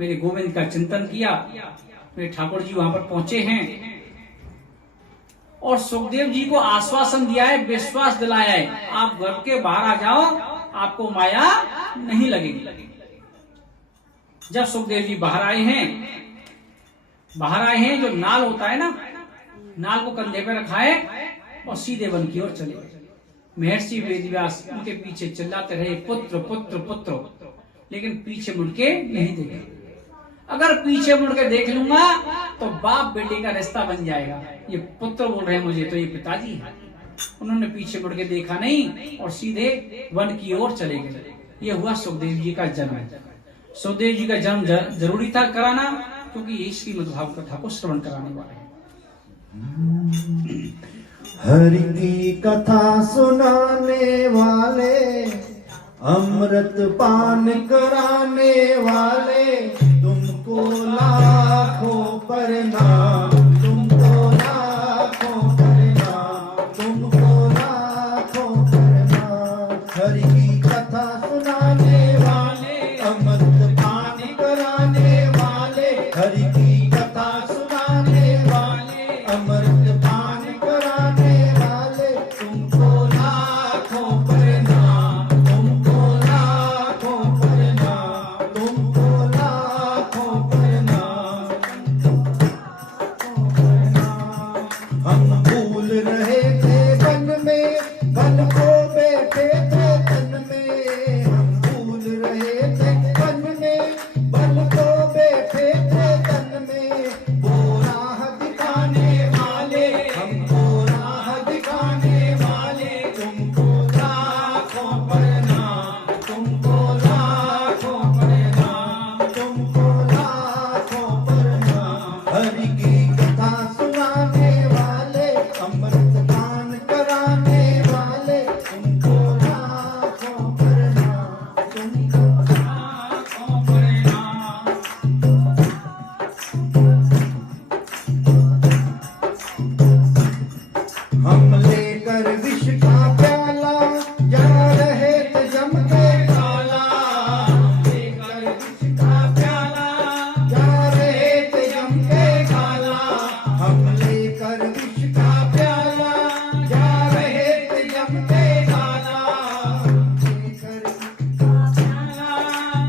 मेरे गोविंद का चिंतन किया। मेरे ठाकुर जी वहां पर पहुंचे हैं और सुखदेव जी को आश्वासन दिया है, विश्वास दिलाया है, आप घर के बाहर आ जाओ, आपको माया नहीं लगेगी। जब सुखदेव जी बाहर आए हैं, जो नाल होता है ना, नाल को कंधे पे रखा है और सीधे वन की ओर चले गए। महर्षि वेदव्यास उनके पीछे चिल्लाते रहे, पुत्र पुत्र पुत्र, लेकिन पीछे मुड़ के नहीं देखे। अगर पीछे मुड़ के देख लूंगा तो बाप बेटे का रिश्ता बन जाएगा। ये पुत्र बोल रहे हैं मुझे, तो ये पिताजी है। उन्होंने पीछे मुड़ के देखा नहीं और सीधे वन की ओर चले गए। ये हुआ सुखदेव जी का जन्म। सुखदेव जी का जन्म जरूरी था कराना, क्योंकि ये श्रीमद् भागवत कथा को श्रवण कराने वाले हैं। हरि की कथा सुनाने वाले, अमृत पान कराने वाले, तुमको लाखों प्रणाम, तुमको लाखों प्रणाम, तुमको लाखों प्रणाम। हरि की कथा सुनाने वाले, अमृत पान कराने वाले, हरि की कथा सुनाने वाले, अमृत पान कराने वाले, तुमको लाखों प्रणाम, तुमको लाखों प्रणाम, तुमको लाखों प्रणाम। हम भूल रहे थे वन में, बल को बैठे थे तन में। हम भूल रहे थे वन में, बल को बैठे थे तन में। वो राह दिखाने वाले, हमको राह दिखाने वाले, तुमको लाखों प्रणाम, तुमको लाखों प्रणाम, तुमको लाखों प्रणाम। हरि की कथा सुनाने वाले, अमृत पान कराने वाले, तुमको लाखों प्रणाम, तुमको लाखों प्रणाम। हम लेकर विष का प्याला, जा रहे थे जम के काला। हम लेकर विष का प्याला, जा रहे थे जम के काला। हम लेकर विष का प्याला, जा रहे थे जम के काला। लेकर विष का प्याला,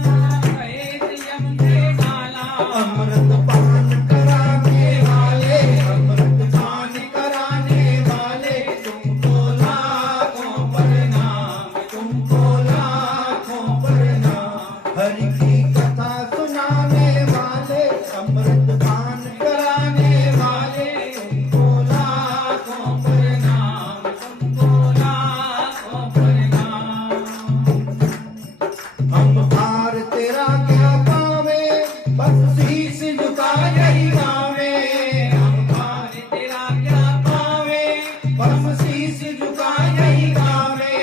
जा रहे थे जम के काला। अमृत पान कराने वाले, अमृत पान कराने वाले, तुमको लाखों प्रणाम, तुमको लाखों प्रणाम। हरि की कथा सुनाने वाले, अमृत पान कराने वाले, तुमको लाखों प्रणाम, तुमको लाखों प्रणाम। हम भार तेरा क्या पावे, बस शीश झुका यही गावे। हम भार तेरा क्या पावे, बस शीश झुका यही गावे।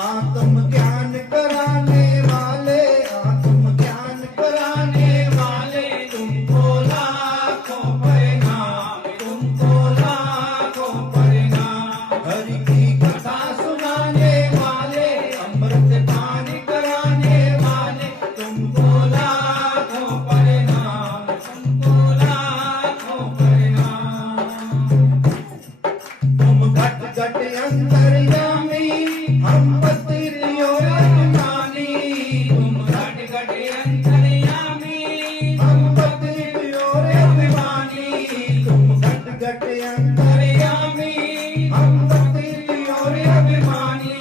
आत्म ज्ञान कराने वाले, आत्म ज्ञान कराने वाले, तुमको लाखों प्रणाम, तुमको लाखों प्रणाम। हरि की कथा सुनाने वाले, अमृत पान कराने वाले, तुमको लाखों प्रणाम, तुमको लाखों प्रणाम। तुम घट घट अंतर्यामी, हम पतिरियो अभिमानी। तुम घट घट अंतर्यामी, हम पतिरियो अभिमानी। तुम घट घट अंतर्यामी, हम पतिरियो अभिमानी।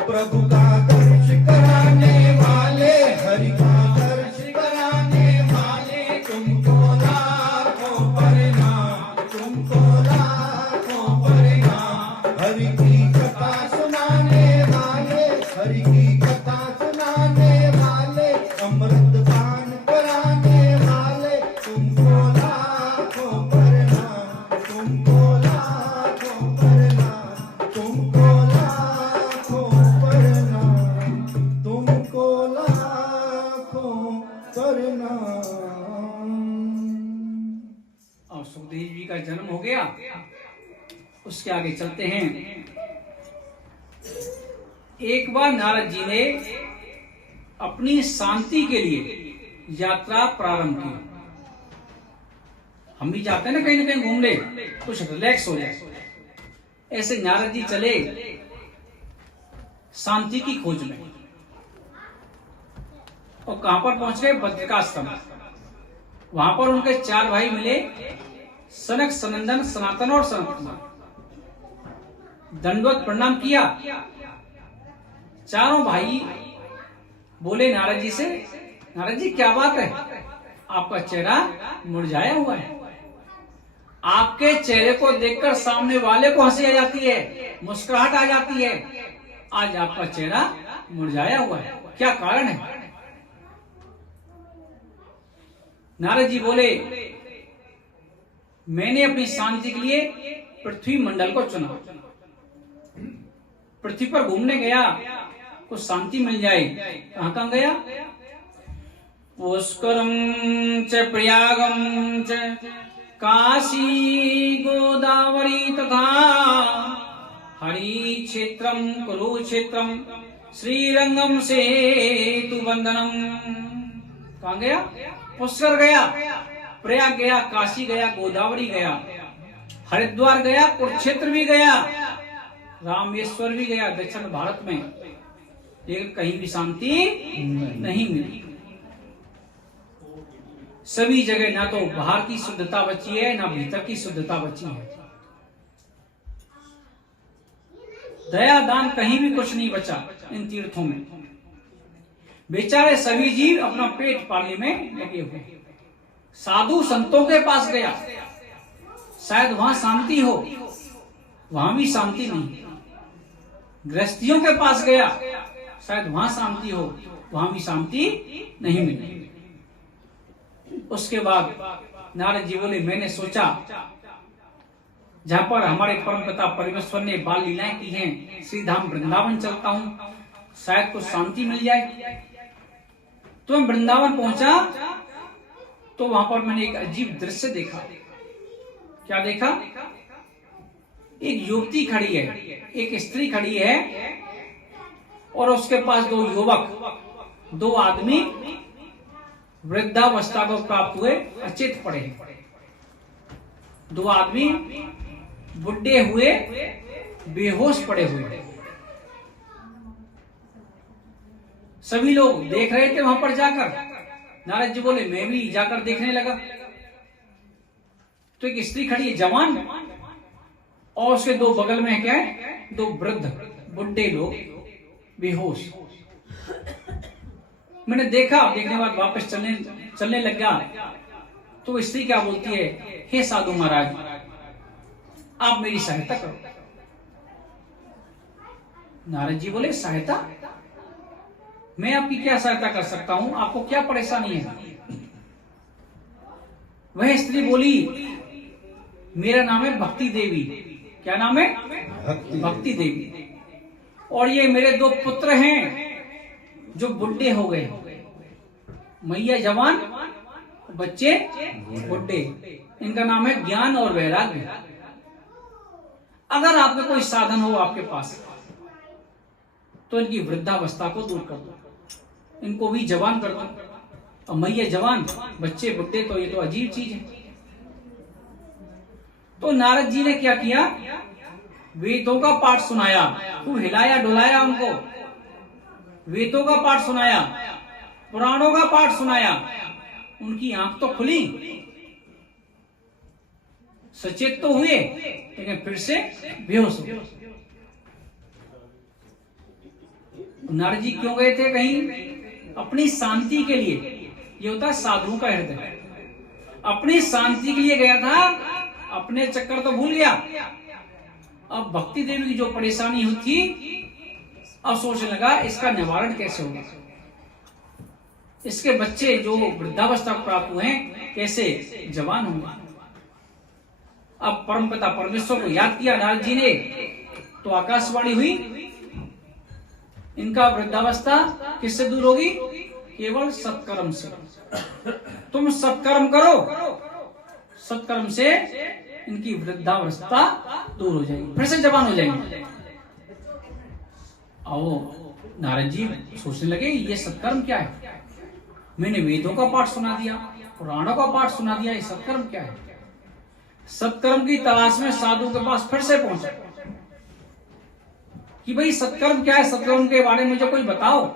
प्रभु का दर्श कराने वाले, हरि का दर्श कराने वाले, तुमको लाखों प्रणाम, तुमको लाखों प्रणाम। हरि की कथा सुनाने वाले, हरि की कथा सुनाने वाले, अमृत पान कराने वाले, तुमको लाखों प्रणाम, तुमको लाखों प्रणाम, तुमको लाखों प्रणाम, तुमको लाखों प्रणाम। और सुखदेव जी का जन्म हो गया। उसके आगे चलते हैं। एक बार नारद जी ने अपनी शांति के लिए यात्रा प्रारंभ की। हम भी जाते हैं ना कहीं घूमने, कुछ रिलैक्स हो जाए। ऐसे नारद जी चले शांति की खोज में, और कहां पर पहुंच गए? बद्रिकाश्रम। वहां पर उनके 4 भाई मिले, सनक, सनंदन, सनातन और सनत। दंडवत प्रणाम किया। चारों भाई बोले नारद जी से, नारद जी क्या बात है, आपका चेहरा मुरझाया हुआ है। आपके चेहरे को देखकर सामने वाले को हंसी आ जाती है, मुस्कुराहट आ जाती है। आज आपका चेहरा मुरझाया हुआ है, क्या कारण है? नारद जी बोले, मैंने अपनी शांति के लिए पृथ्वी मंडल को चुना। पृथ्वी पर घूमने गया, कुछ शांति मिल जाए। कहां गया? पुष्करम च प्रयागम च काशी गोदावरी तथा हरि क्षेत्रम कुरुक्षेत्रम श्रीरंगम सेतु बंधनम। कहां गया? पुष्कर गया, प्रयाग गया, काशी गया, गोदावरी गया, हरिद्वार गया, कुरुक्षेत्र भी गया, रामेश्वर भी गया दक्षिण भारत में, लेकिन कहीं भी शांति नहीं मिली। सभी जगह ना तो बाहर की शुद्धता बची है, ना भीतर की शुद्धता बची है। दया दान कहीं भी कुछ नहीं बचा इन तीर्थों में। बेचारे सभी जीव अपना पेट पालने में लगे हुए। साधु संतों के पास गया, शायद वहां शांति हो, वहां भी शांति नहीं। गृहस्थियों के पास गया, शायद वहां शांति हो, वहां भी शांति नहीं मिली। उसके बाद नारद जी बोले, मैंने सोचा जहां पर हमारे परमपिता परमेश्वर ने बाल लीलाएं की हैं, श्री धाम वृंदावन चलता हूं, शायद कुछ शांति मिल जाए। तो मैं वृंदावन पहुंचा तो वहां पर मैंने एक अजीब दृश्य देखा। क्या देखा? एक युवती खड़ी है, एक स्त्री खड़ी है, और उसके पास 2 युवक, 2 आदमी वृद्धावस्था को प्राप्त हुए अचेत पड़े हैं। 2 आदमी बुढ़े हुए बेहोश पड़े हुए। सभी लोग देख रहे थे वहां पर जाकर। नारद जी बोले, मैं भी जाकर देखने लगा। तो एक स्त्री खड़ी है जवान, और उसके 2 बगल में क्या है? 2 वृद्ध बुढ़े लोग बेहोश। मैंने देखा, देखने के बाद वापस चलने लग गया। तो स्त्री क्या बोलती है, हे साधु महाराज, आप मेरी सहायता करो। नारद जी बोले, सहायता? मैं आपकी क्या सहायता कर सकता हूं? आपको क्या परेशानी है? वह स्त्री बोली, मेरा नाम है भक्ति देवी। क्या नाम है? भक्ति देवी। और ये मेरे 2 पुत्र हैं जो बुढ़े हो गए। मैया जवान, बच्चे बुढ़े। इनका नाम है ज्ञान और वैराग्य। अगर आपका कोई साधन हो आपके पास, तो इनकी वृद्धावस्था को दूर कर दो, इनको भी जवान कर दो। और मैया जवान, बच्चे बुढ़े, तो ये तो अजीब चीज है। तो नारद जी ने क्या किया? वेदों का पाठ सुनाया, खूब हिलाया डुलाया उनको। वेदों का पाठ सुनाया, पुराणों का पाठ सुनाया। उनकी आंख तो खुली, सचेत तो हुए, लेकिन फिर से बेहोश हो गए। नारद जी क्यों गए थे कहीं? अपनी शांति के लिए। ये होता है साधुओं का हृदय। अपनी शांति के लिए गया था, अपने चक्कर तो भूल गया। अब भक्ति देवी की जो परेशानी हुई थी, अब सोचने लगा इसका निवारण कैसे होगा। इसके बच्चे जो वृद्धावस्था प्राप्त हुए हैं, कैसे जवान होंगे। अब परमपिता परमेश्वर को याद किया नारद जी ने, तो आकाशवाणी हुई, इनका वृद्धावस्था किससे दूर होगी? केवल सत्कर्म से। तुम सत्कर्म करो, सत्कर्म से इनकी वृद्धावस्था दूर हो जाएगी, फिर से जवान हो जाएंगे। आओ नारद जी सोचने लगे ये सत्कर्म क्या है? मैंने वेदों का पाठ सुना दिया, पुराणों का पाठ सुना दिया, ये सत्कर्म क्या है? सत्कर्म की तलाश में साधु के पास फिर से पहुंचे कि भाई सत्कर्म क्या है, सत्कर्म के बारे में मुझे कोई बताओ।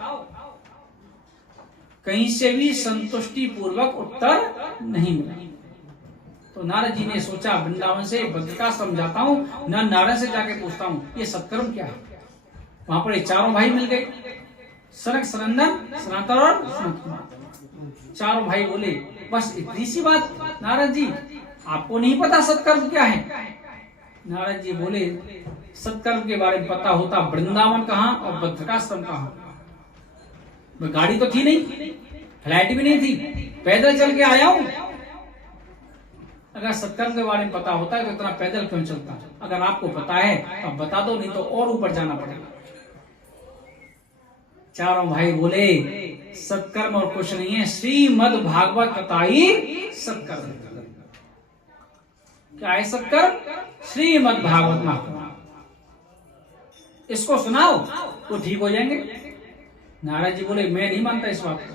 कहीं से भी संतुष्टि पूर्वक उत्तर नहीं मिला। तो नारद जी ने सोचा वृंदावन से बद्रिका समझाता हूँ, न नारद से जाके पूछता हूँ ये सत्कर्म क्या है। वहां पर ये चारों भाई मिल गए, सनक, सनंदन, सनातन और सनत कुमार। चारों भाई बोले बस इतनी सी बात नारद जी, आपको नहीं पता सत्कर्म क्या है? नारद जी बोले सत्कर्म के बारे में पता होता वृंदावन कहाँ और बद्रिकाश्रम कहाँ। गाड़ी तो थी नहीं, फ्लाइट भी नहीं थी, पैदल चल के आया हूं। अगर सत्कर्म के बारे में पता होता है तो इतना पैदल क्यों चलता? अगर आपको पता है तो बता दो, नहीं तो और ऊपर जाना पड़ेगा। चारों भाई बोले सत्कर्म और कुछ नहीं है, श्रीमद् भागवत कथा ही सत्कर्म। क्या है सत्कर्म? श्रीमद् भागवत महापुराण, इसको सुनाओ तो ठीक हो जाएंगे। नारद जी बोले मैं नहीं मानता इस बात को।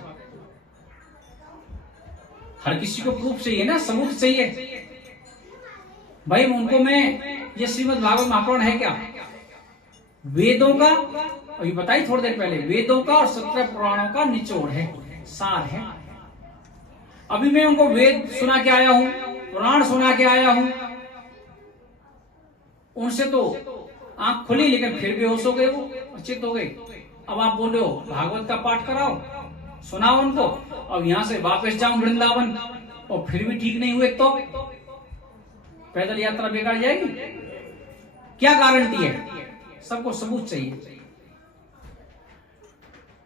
हर किसी को प्रूफ चाहिए ना, सबूत चाहिए। भाई उनको मैं ये श्रीमद् भागवत महापुराण है क्या? वेदों का, अभी बताई थोड़ी देर पहले, वेदों का और 17 पुराणों का निचोड़ है, सार है। अभी मैं उनको वेद सुना के आया हूं, पुराण सुना के आया हूं, उनसे तो आंख खुली लेकिन फिर बेहोश हो गए, वो अचेत हो गए। अब आप बोल रहे हो भागवत का पाठ कराओ, सुनाओ उनको। अब यहां से वापस जाऊं वृंदावन और फिर भी ठीक नहीं हुए तो पैदल यात्रा बेकार जाएगी? क्या गारंटी है? सबको सबूत चाहिए।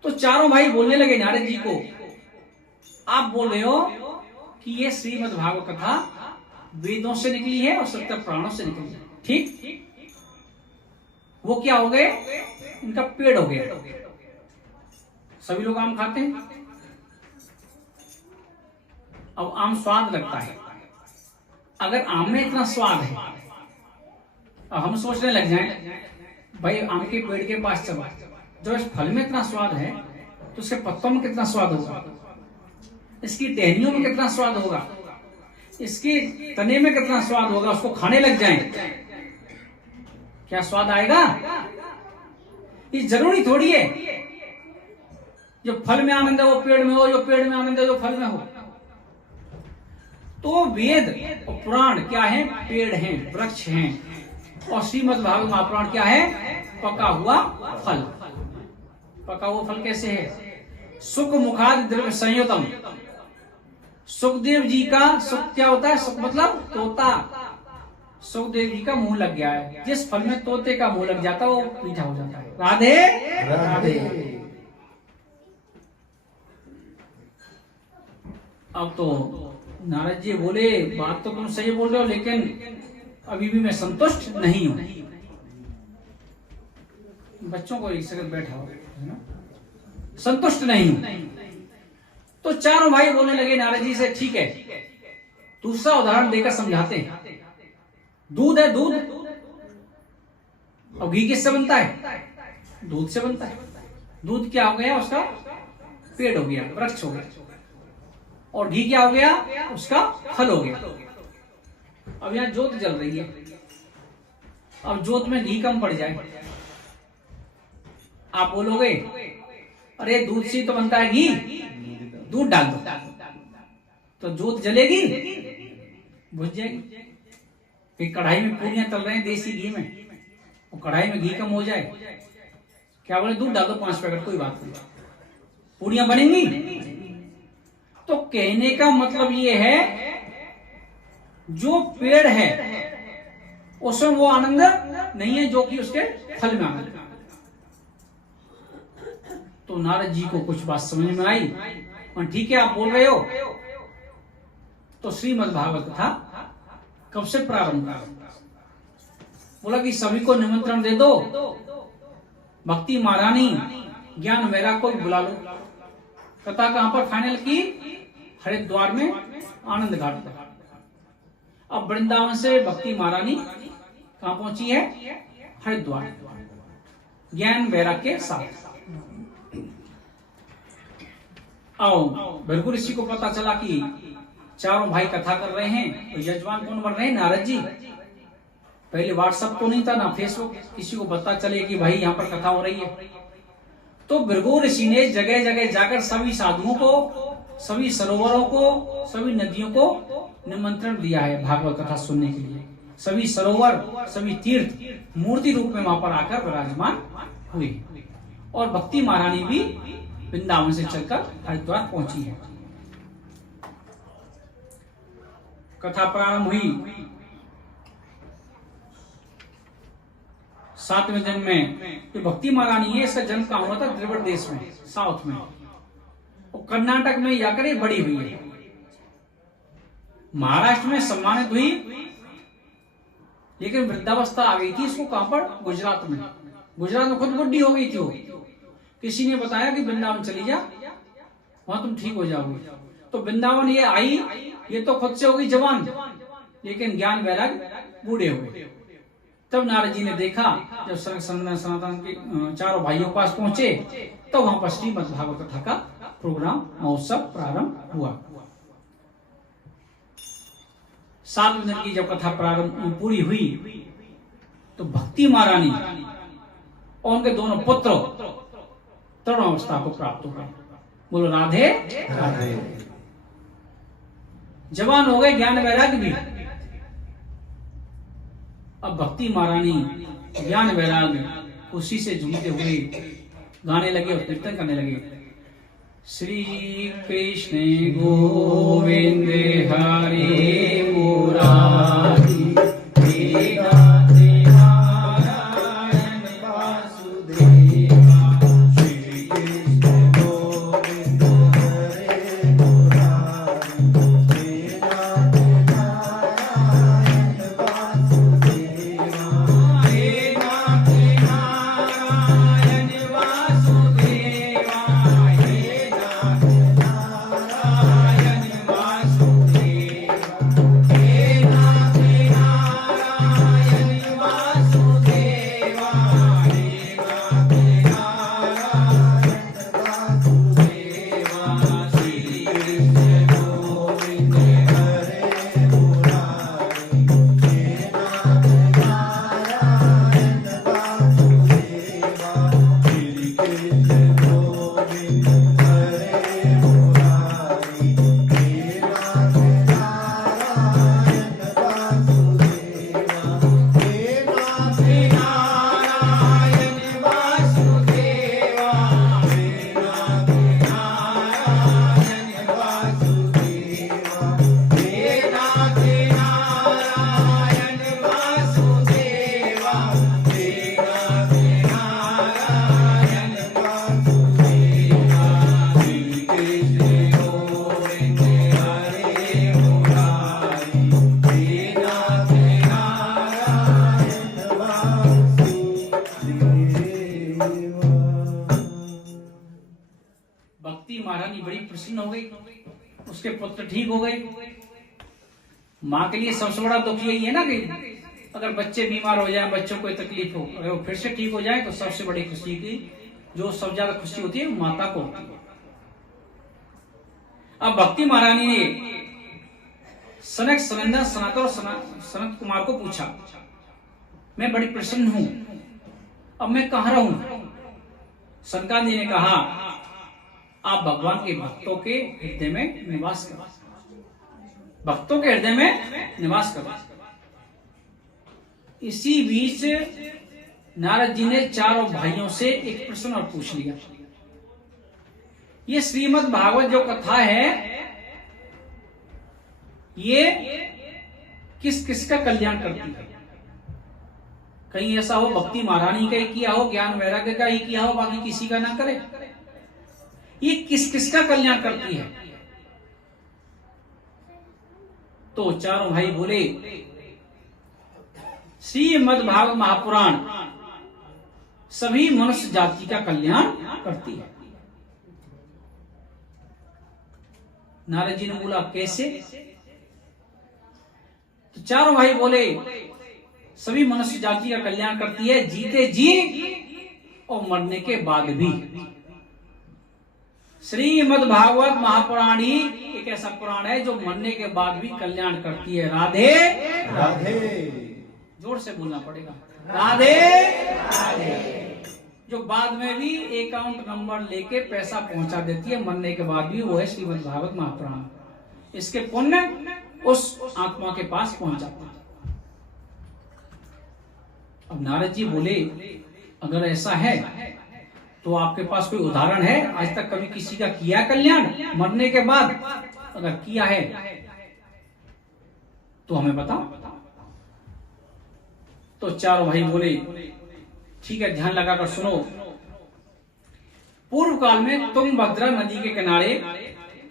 तो चारों भाई बोलने लगे नारद जी को, आप बोल रहे हो कि ये श्रीमद् भागवत कथा वेदों से निकली है और 17 पुराणों से निकली है, ठीक? वो क्या हो गए? इनका पेड़ हो गया। सभी लोग आम खाते हैं। अब आम स्वाद लगता है। अगर आम में इतना स्वाद है, अब हम सोचने लग जाएं भाई आम के पेड़ के पास चलो, जब इस फल में इतना स्वाद है तो उसके पत्तों में कितना स्वाद होगा, इसकी टहनियों में कितना स्वाद होगा, इसके तने में कितना स्वाद होगा, उसको खाने लग जाएं, क्या स्वाद आएगा? ये जरूरी थोड़ी है जो फल में आनंद है वो पेड़ में हो, जो पेड़ में आनंद है जो फल में हो। तो वेद और पुराण क्या है? पेड़ हैं, वृक्ष हैं। और श्रीमद् भागवत महापुराण क्या है? पका हुआ फल। पका हुआ फल कैसे है? सुख मुखाद द्रव्य संयुतम। सुखदेव जी का, सुख क्या होता है? सुख मतलब तोता। सुखदेव जी का मुंह लग गया है, जिस फल में तोते का मुंह लग जाता है वो मीठा हो जाता है। राधे राधे। अब तो नारद जी बोले बात तो तुम सही बोल रहे हो, लेकिन अभी भी मैं संतुष्ट नहीं हूं। बच्चों को एक सेकंड बैठा हो, है ना? संतुष्ट नहीं हूं। तो चारों भाई बोलने लगे नारद जी से, ठीक है दूसरा उदाहरण देकर समझाते हैं। दूध है, दूध, और घी किससे बनता है? दूध से बनता है। दूध क्या हो गया? उसका पेड़ हो गया, वृक्ष हो गया। और घी क्या हो गया? उसका फल हो गया। अब यहां जोत जल रही है, अब जोत में घी कम पड़ जाए, आप बोलोगे अरे दूध से तो बनता है घी, दूध डाल दो, तो जोत जलेगी? बुझ जाएगी। फिर कढ़ाई में पूरियां तल रहे हैं देसी घी में, और कढ़ाई में घी कम हो जाए, क्या बोले दूध डाल दो 5 पैकेट, कोई बात नहीं, पूरियां बनेंगी? तो कहने का मतलब ये है जो पेड़ है उसमें वो आनंद नहीं है जो कि उसके फल में आनंद। तो नारद जी को कुछ बात समझ में आई, और ठीक है आप बोल रहे हो, तो श्रीमद् भागवत कथा कब से प्रारंभ हुआ? बोला कि सभी को निमंत्रण दे दो, भक्ति महारानी ज्ञान वैराग को भी बुला लो। कथा कहां पर फाइनल की? हरिद्वार में आनंद घाट पर। अब वृंदावन से भक्ति महारानी कहां पहुंची है? हरिद्वार, ज्ञान वैराग के साथ। आओ बिल्कुल ऋषि को पता चला कि चारों भाई कथा कर रहे हैं, तो यजमान कौन बन रहे हैं? नारद जी। पहले व्हाट्सएप तो नहीं था ना फेसबुक, किसी को पता चले कि भाई यहाँ पर कथा हो रही है। तो भृगु ऋषि ने जगह जगह जाकर सभी साधुओं को, सभी सरोवरों को, सभी नदियों को निमंत्रण दिया है भागवत कथा सुनने के लिए। सभी सरोवर, सभी तीर्थ मूर्ति रूप में वहां पर आकर विराजमान हुए, और भक्ति महारानी भी वृंदावन से चलकर हरिद्वार पहुंची है। कथा प्रारंभ हुई 7वें दिन में। जो भक्ति महारानी है, इसका जन्म कहाँ हुआ था? द्रविड़ देश में, साउथ में, और कर्नाटक में जाकर ये बड़ी हुई है। महाराष्ट्र में सम्मानित हुई, लेकिन वृद्धावस्था आ गई थी इसको। कहां पर? गुजरात में। गुजरात में खुद बुढ़ी हो गई थी वो। किसी ने बताया कि वृंदावन चली जा, वहां तुम ठीक हो जाओगे। तो वृंदावन ये आई, ये तो खुद से हो गई जवान, लेकिन ज्ञान वैराग बूढ़े हुए। तब नारद जी ने देखा, जब सनातन के चारों भाइयों के पास पहुंचे, तो वहां पर श्रीमद् भागवत कथा का प्रोग्राम, महोत्सव प्रारंभ हुआ। 7वें दिन की जब कथा प्रारंभ पूरी हुई, तो भक्ति महारानी और उनके दोनों पुत्र तरुण अवस्था को प्राप्त हो गए। बोलो राधे राधे। जवान हो गए, ज्ञान वैराग्य भी। अब भक्ति महारानी ज्ञान वैराग्य खुशी से झूमते हुए गाने लगे और कीर्तन करने लगे। श्री कृष्ण गोविंद हरे मुरारी, महारानी बड़ी प्रसन्न हो गई, उसके पुत्र ठीक हो गए। माँ के लिए सबसे बड़ा दुख यही है ना कि अगर बच्चे बीमार हो जाए, बच्चों को तकलीफ हो, अगर वो फिर से ठीक हो जाए तो सबसे बड़ी खुशी की जो सबसे ज्यादा खुशी होती है माता को होती है। अब भक्ति महारानी ने सनक, सनंदन, सनातन और सनत कुमार को पूछा, मैं बड़ी प्रसन्न हूं, अब मैं कहां रहूं? सनकादिक जी ने कहा, आप भगवान के भक्तों के हृदय में निवास करो, भक्तों के हृदय में निवास करो। इसी बीच नारद जी ने चारों भाइयों से एक प्रश्न और पूछ लिया। ये श्रीमद् भागवत जो कथा है, ये किस किस का कल्याण करती है? कहीं ऐसा हो भक्ति महारानी का ही किया हो, ज्ञान वैराग्य का ही किया हो, बाकी किसी का ना करे। ये किस किस का कल्याण करती है? तो चारों भाई बोले, श्रीमद् भागवत महापुराण सभी मनुष्य जाति का कल्याण करती है। नारद जी ने बोला, कैसे? तो चारों भाई बोले, सभी मनुष्य जाति का कल्याण करती है, जीते जी और मरने के बाद भी। श्रीमद् भागवत महापुराण ही एक ऐसा पुराण है जो मरने के बाद भी कल्याण करती है। राधे राधे। जोर से बोलना पड़ेगा, राधे राधे। जो बाद में भी अकाउंट नंबर लेके पैसा पहुंचा देती है मरने के बाद भी, वो है श्रीमद् भागवत महापुराण। इसके पुण्य उस आत्मा के पास पहुंच जाता है। अब नारद जी बोले, अगर ऐसा है तो आपके पास कोई उदाहरण है? आज तक कभी किसी का किया कल्याण मरने के बाद? अगर किया है तो हमें बताओ। तो चारों भाई बोले, ठीक है, ध्यान लगाकर सुनो। पूर्व काल में तुंगभद्रा नदी के किनारे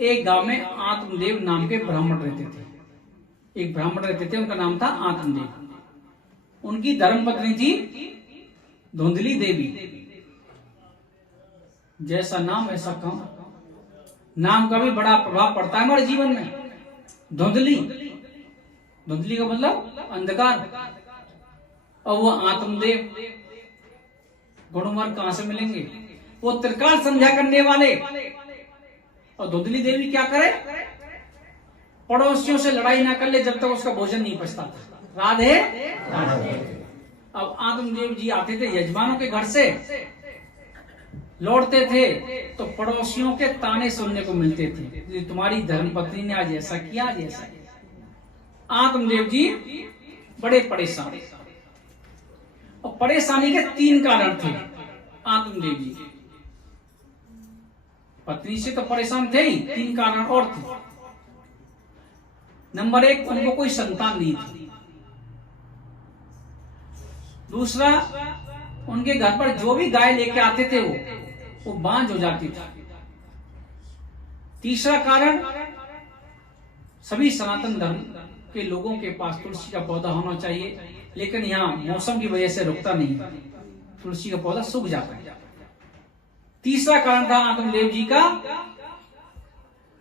एक गांव में आत्मदेव नाम के ब्राह्मण रहते थे। एक ब्राह्मण रहते थे, उनका नाम था आत्मदेव। उनकी धर्मपत्नी थी धुंधली देवी। जैसा नाम ऐसा काम। नाम का भी बड़ा प्रभाव पड़ता है हमारे जीवन में। धुंधली, धुंधली का मतलब अंधकार। और वो आत्मदेव, गुणवर कहां से मिलेंगे? वो त्रिकाल संध्या करने वाले। और धुंधली देवी क्या करे? पड़ोसियों से लड़ाई ना कर ले जब तक उसका भोजन नहीं पचता था। राधे राधे। अब आत्मदेव जी आते थे यजमानों के घर से, लौटते थे तो पड़ोसियों के ताने सुनने को मिलते थे, तुम्हारी धर्मपत्नी ने आज ऐसा किया, आज ऐसा किया। आत्मदेव जी बड़े परेशान। और परेशानी के 3 कारण थे आत्मदेव जी। पत्नी से तो परेशान थे ही, 3 कारण और थे। नंबर 1, उनको कोई संतान नहीं थी। दूसरा, उनके घर पर जो भी गाय लेके आते थे वो बांझ हो जाती थी। तीसरा कारण, सभी सनातन धर्म के लोगों के पास तुलसी का पौधा होना चाहिए, लेकिन यहाँ मौसम की वजह से रुकता नहीं, तुलसी का पौधा सूख जाता है। तीसरा कारण था आत्मदेव जी का,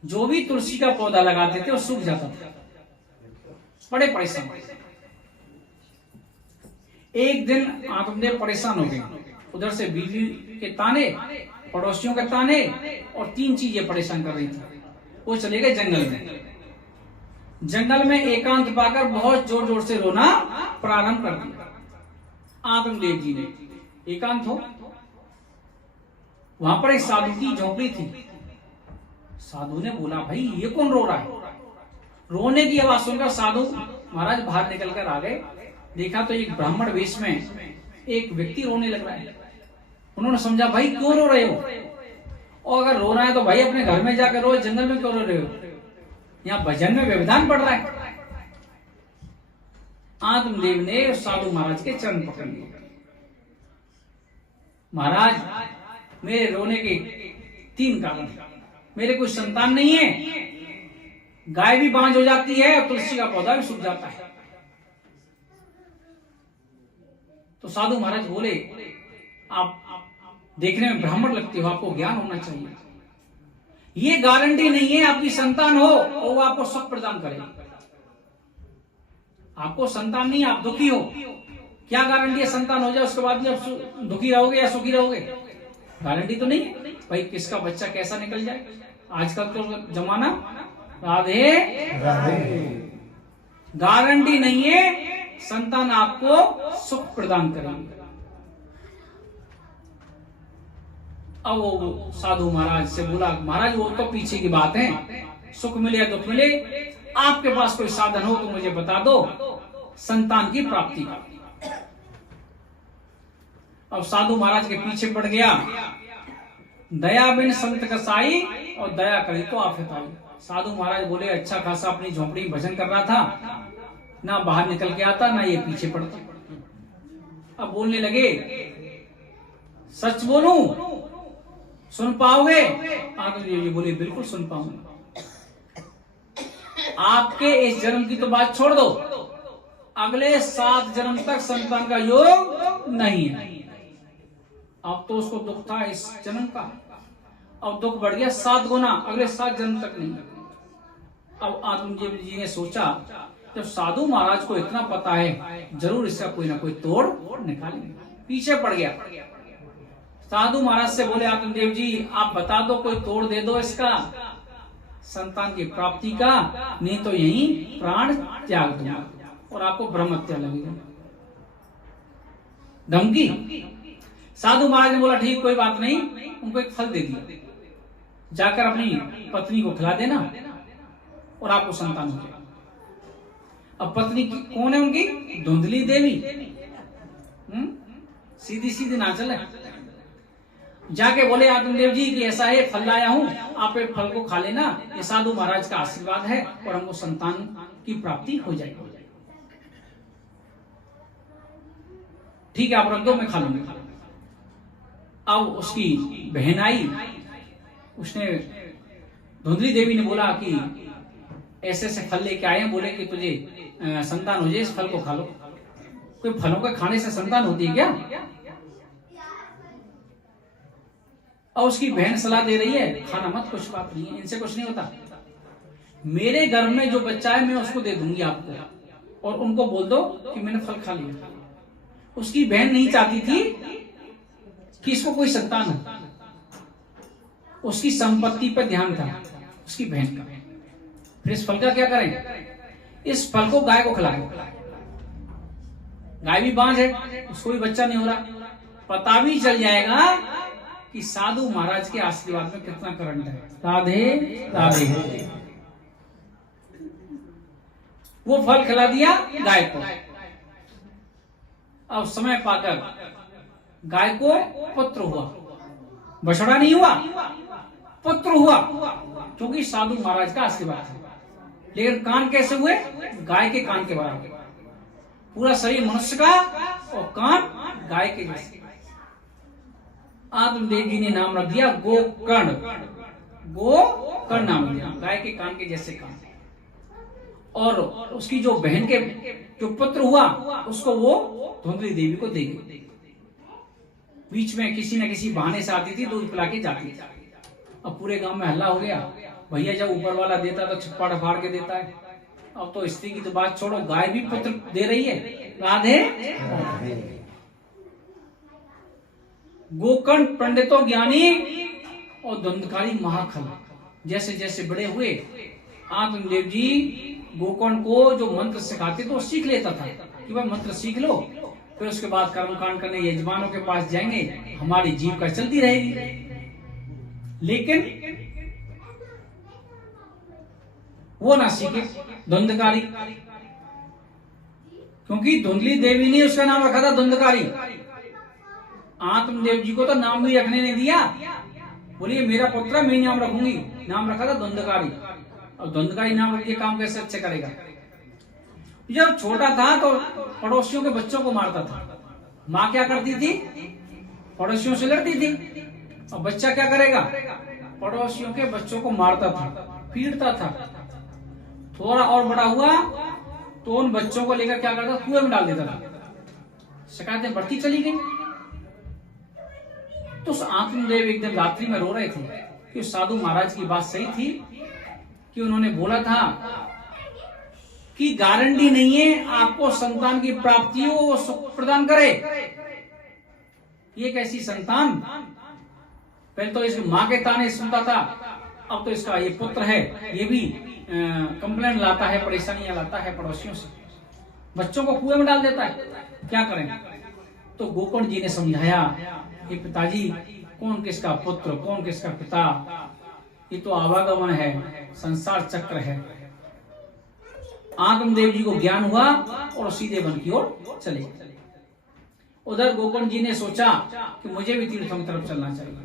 जो भी तुलसी का पौधा लगाते थे वो सूख जाता था। बड़े परेशान। एक दिन आत्मदेव परेशान हो गए। उधर से बीवी के ताने, पड़ोसियों के ताने, और 3 चीजें परेशान कर रही थी। वो चले गए जंगल में। जंगल में एकांत पाकर बहुत जोर जोर से रोना प्रारंभ कर दिया आत्मदेव जी ने। एकांत हो, वहां पर एक साधु की झोपड़ी थी। साधु ने बोला, भाई ये कौन रो रहा है? रोने की आवाज सुनकर साधु महाराज बाहर निकल कर आ गए। देखा तो एक ब्राह्मण वेश में एक व्यक्ति रोने लग रहा है। उन्होंने समझा, भाई क्यों रो रहे हो? और अगर रो रहा है तो भाई अपने घर में जाकर रो, जंगल में क्यों रो रहे हो? यहाँ भजन में व्यवधान पड़ रहा है। आत्मदेव ने साधु महाराज के चरण पकड़ लिए। महाराज, मेरे रोने के 3 कारण। मेरे कोई संतान नहीं है, गाय भी बांझ हो जाती है और तुलसी का पौधा भी सूख जाता है। तो साधु महाराज बोले, आप देखने में ब्राह्मण लगते हो, आपको ज्ञान होना चाहिए। ये गारंटी नहीं है आपकी संतान हो और वो आपको सुख प्रदान करे। आपको संतान नहीं, आप दुखी हो, क्या गारंटी है संतान हो जाए उसके बाद भी आप दुखी रहोगे या सुखी रहोगे? गारंटी तो नहीं है। भाई किसका बच्चा कैसा निकल जाए, आजकल तो जमाना। राधे राधे। गारंटी नहीं है संतान आपको सुख प्रदान करेंगे। अब वो साधु महाराज से बोला, महाराज वो तो पीछे की बात है, सुख मिले या दुख मिले, आपके पास कोई साधन हो तो मुझे बता दो संतान की प्राप्ति का। अब साधु महाराज के पीछे पड़ गया। दया बिन संत कसाई और दया करी तो आफत आई। साधु महाराज बोले, अच्छा खासा अपनी झोपड़ी में भजन कर रहा था, ना बाहर निकल के आता ना ये पीछे पड़ता। अब बोलने लगे, सच बोलूं सुन पाओगे? आत्मदेव जी बोले, बिल्कुल सुन पाऊंगा। आपके इस जन्म की तो बात छोड़ दो, अगले 7 जन्म तक संतान का योग नहीं है। अब तो उसको दुख था इस जन्म का, अब दुख बढ़ गया 7 गुना, अगले 7 जन्म तक नहीं। अब आत्मदेव जी ने सोचा, जब साधु महाराज को इतना पता है, जरूर इसका कोई ना कोई तोड़ निकालेंगे। पीछे पड़ गया। साधु महाराज से बोले आत्मदेव जी आप बता दो, कोई तोड़ दे दो इसका संतान की प्राप्ति का, नहीं तो यही प्राण त्याग दूंगा और आपको ब्रह्म हत्या लगेगा। धमकी। साधु महाराज ने बोला ठीक कोई बात नहीं, उनको एक फल दे दिया, जाकर अपनी पत्नी को खिला देना और आपको संतान हो जाएगा। अब पत्नी कौन है उनकी? धुंधली देवी। सीधी सीधी ना चले। जाके बोले आत्मदेव जी कि ऐसा है, फल लाया हूं, आप एक फल को खा लेना, ये साधु महाराज का आशीर्वाद है और हमको संतान की प्राप्ति हो जाएगी। ठीक है आप रख दो, मैं खा लूंगा। अब उसकी बहन आई, उसने धुंधली देवी ने बोला कि ऐसे ऐसे फल लेके आए हैं, बोले कि तुझे संतान हो जाए, इस फल को खा लो। कोई फलों के खाने से संतान होती है क्या? और उसकी बहन सलाह दे रही है खाना मत, कुछ बात नहीं है, इनसे कुछ नहीं होता, मेरे घर में जो बच्चा है मैं उसको दे दूंगी आपको, और उनको बोल दो कि मैंने फल खा लिया। उसकी बहन नहीं चाहती थी कि इसको कोई संतान हो, उसकी संपत्ति पर ध्यान था उसकी बहन का। फिर इस फल का क्या करें? इस फल को गाय को खिलाएं। गाय भी बांझ है, उसको भी बच्चा नहीं हो रहा, पता भी चल जाएगा कि साधु महाराज के आशीर्वाद में कितना करंट है। राधे राधे। वो फल खिला दिया गाय को। अब समय पाकर गाय को पुत्र हुआ, बछड़ा नहीं हुआ, पुत्र हुआ, क्योंकि साधु महाराज का आशीर्वाद है। लेकिन कान कैसे हुए? गाय के कान के बराबर। पूरा शरीर मनुष्य का और कान गाय के जैसे। आत्मदेव जी ने नाम रख दिया गोकर्ण। गोकर्ण नाम दिया, गाय के कान के जैसे कान। और उसकी जो बहन के जो पुत्र हुआ उसको वो धुंधली देवी को दे गई। बीच में किसी न किसी बहाने से आती थी, दूध पिला के जाती थी। अब पूरे गांव में हल्ला हो गया, भैया जब ऊपर वाला देता तो छप्पड़ फाड़ के देता है, अब तो स्त्री की तो बात छोड़ो, गाय भी पुत्र दे रही है। राधे। गोकर्ण पंडितों ज्ञानी और धुंधकारी महाखल जैसे जैसे बड़े हुए, आत्मदेव जी गोकर्ण को जो मंत्र सिखाते तो सीख लेता था कि वह मंत्र सीख लो, फिर उसके बाद कर्मकांड करने यजमानों के पास जाएंगे, हमारी जीविका चलती रहेगी। लेकिन वो ना सीखे धुंधकारी, क्योंकि धुंधली देवी ने उसका नाम रखा था धुंधकारी। आत्मदेव जी को तो नाम भी रखने नहीं दिया, बोलिए मेरा पुत्र मैं नाम रखूंगी, नाम रखा था धुंधकारी। और धुंधकारी नाम रख के काम कैसे अच्छे करेगा? जब छोटा था तो पड़ोसियों के बच्चों को मारता था। माँ क्या करती थी? पड़ोसियों से लड़ती थी। और बच्चा क्या करेगा? पड़ोसियों के बच्चों को मारता था, पीटता था। थोड़ा और बड़ा हुआ तो उन बच्चों को लेकर क्या करता? कुएं में डाल देता था। शिकायतें बढ़ती चली गई। तो उस आत्मदेव एक दिन रात्रि में रो रहे थे कि साधु महाराज की बात सही थी कि उन्होंने बोला था कि गारंटी नहीं है आपको संतान की प्राप्ति हो, वो सुख प्रदान करे। ये कैसी संतान? पहले तो इसकी माँ के ताने सुनता था, अब तो इसका ये पुत्र है, ये भी कंप्लेंट लाता है, परेशानियां लाता है पड़ोसियों से, बच्चों को कुएं में डाल देता है। क्या करें? तो गोकर्ण जी ने समझाया कि पिताजी कौन किसका पुत्र, कौन किसका पिता, ये तो आवागमन है, संसार चक्र है। आत्मदेव जी को ज्ञान हुआ और सीधे वन की ओर चले। उधर गोकर्ण जी ने सोचा कि मुझे भी तीर्थों की तरफ चलना चाहिए।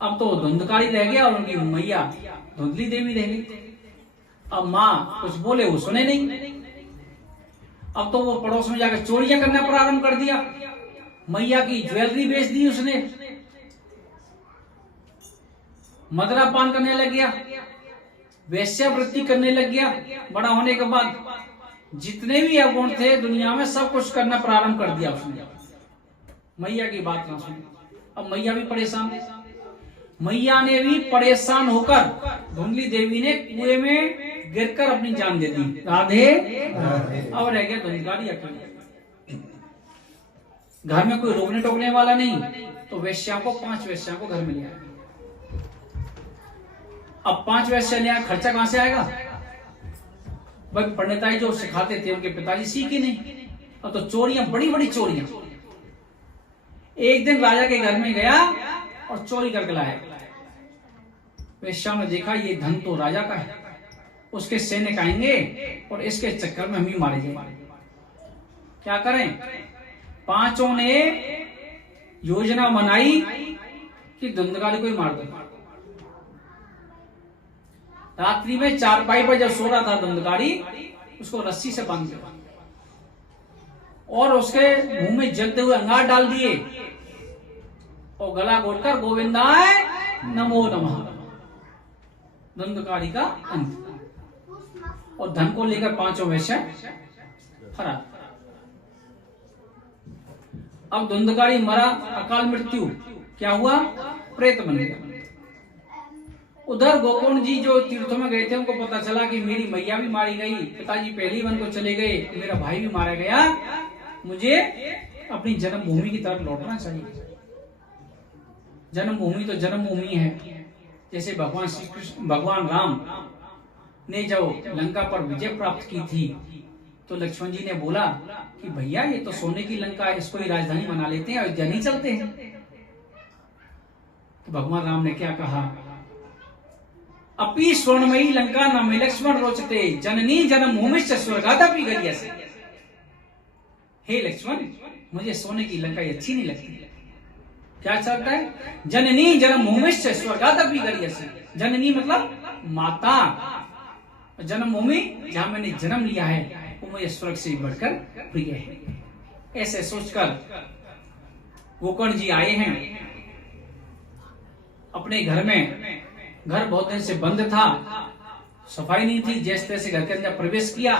अब तो धुंधकारी रह गया और उनकी मैया धुंधली देवी रह गई। अब माँ कुछ बोले वो सुने नहीं। अब तो वो पड़ोस में जाकर चोरियां करना प्रारंभ कर दिया। मैया की ज्वेलरी बेच दी उसने, मदरा पान करने लग गया, वेश्यावृत्ति करने लग गया। बड़ा होने के बाद जितने भी अवगुण थे दुनिया में सब कुछ करना प्रारंभ कर दिया उसने। मैया की बात ना सुनी। अब मैया भी परेशान। मैया ने भी परेशान होकर धुंधली देवी ने कुएं में गिरकर अपनी जान दे दी। राधे। अब रह गया धुंधकारी अकेले। घर में कोई रोकने टोकने वाला नहीं, तो वेश्या को 5 वेश्या को घर में ले आया। अब 5 वेश्या ले आया, खर्चा कहां से आएगा? भाई पंडिताई जो सिखाते थे उनके पिताजी सीखे नहीं। अब तो चोरियां, बड़ी बड़ी चोरियां। एक दिन राजा के घर में गया और चोरी करके लाया। वेश्या ने देखा ये धन तो राजा का है, उसके सैनिक आएंगे और इसके चक्कर में हम ही मारे जाएंगे। क्या करें? 5 ने योजना बनाई कि धुंधकारी को ही मार दो। रात्रि में चारपाई पर जब सो रहा था धुंधकारी, उसको रस्सी से बांध दिया और उसके मुंह में जलते हुए अंगार डाल दिए और गला घोटकर गोविंदाय नमो नमः, धुंधकारी का अंत। और धन को लेकर 5 वेश्या फरार। अब धुंधकारी मरा, अकाल मृत्यु। क्या हुआ? प्रेत बन गया। उधर गोकर्ण जी जो तीर्थों में गए थे, उनको पता चला कि मेरी मैया भी मारी गई, पिताजी पहले ही वन को चले गए, मेरा भाई भी मारा गया, मुझे अपनी जन्मभूमि की तरफ लौटना चाहिए। जन्मभूमि तो जन्मभूमि है। जैसे भगवान श्री कृष्ण, भगवान राम ने जब लंका पर विजय प्राप्त की थी, तो लक्ष्मण जी ने बोला कि भैया ये तो सोने की लंका है, इसको ही राजधानी बना लेते हैं, अयोध्या नहीं चलते हैं। तो भगवान राम ने क्या कहा? अपि स्वर्णमयी लंका न मे लक्ष्मण रोचते, जननी जन्मभूमिश्च स्वर्गादपि गरीयसे। हे लक्ष्मण, मुझे सोने की लंका अच्छी नहीं लगती। क्या चलता है? जननी जन्मभूमिश्च स्वर्गादपि गरीयसे। जननी मतलब माता, जन्मभूमि जहां मैंने जन्म लिया है वो मुझे स्वर्ग से बढ़कर प्रिय है। ऐसे सोचकर गोकर्ण जी आए हैं अपने घर में। घर बहुत दिन से बंद था, सफाई नहीं थी, जैसे तैसे घर के अंदर प्रवेश किया।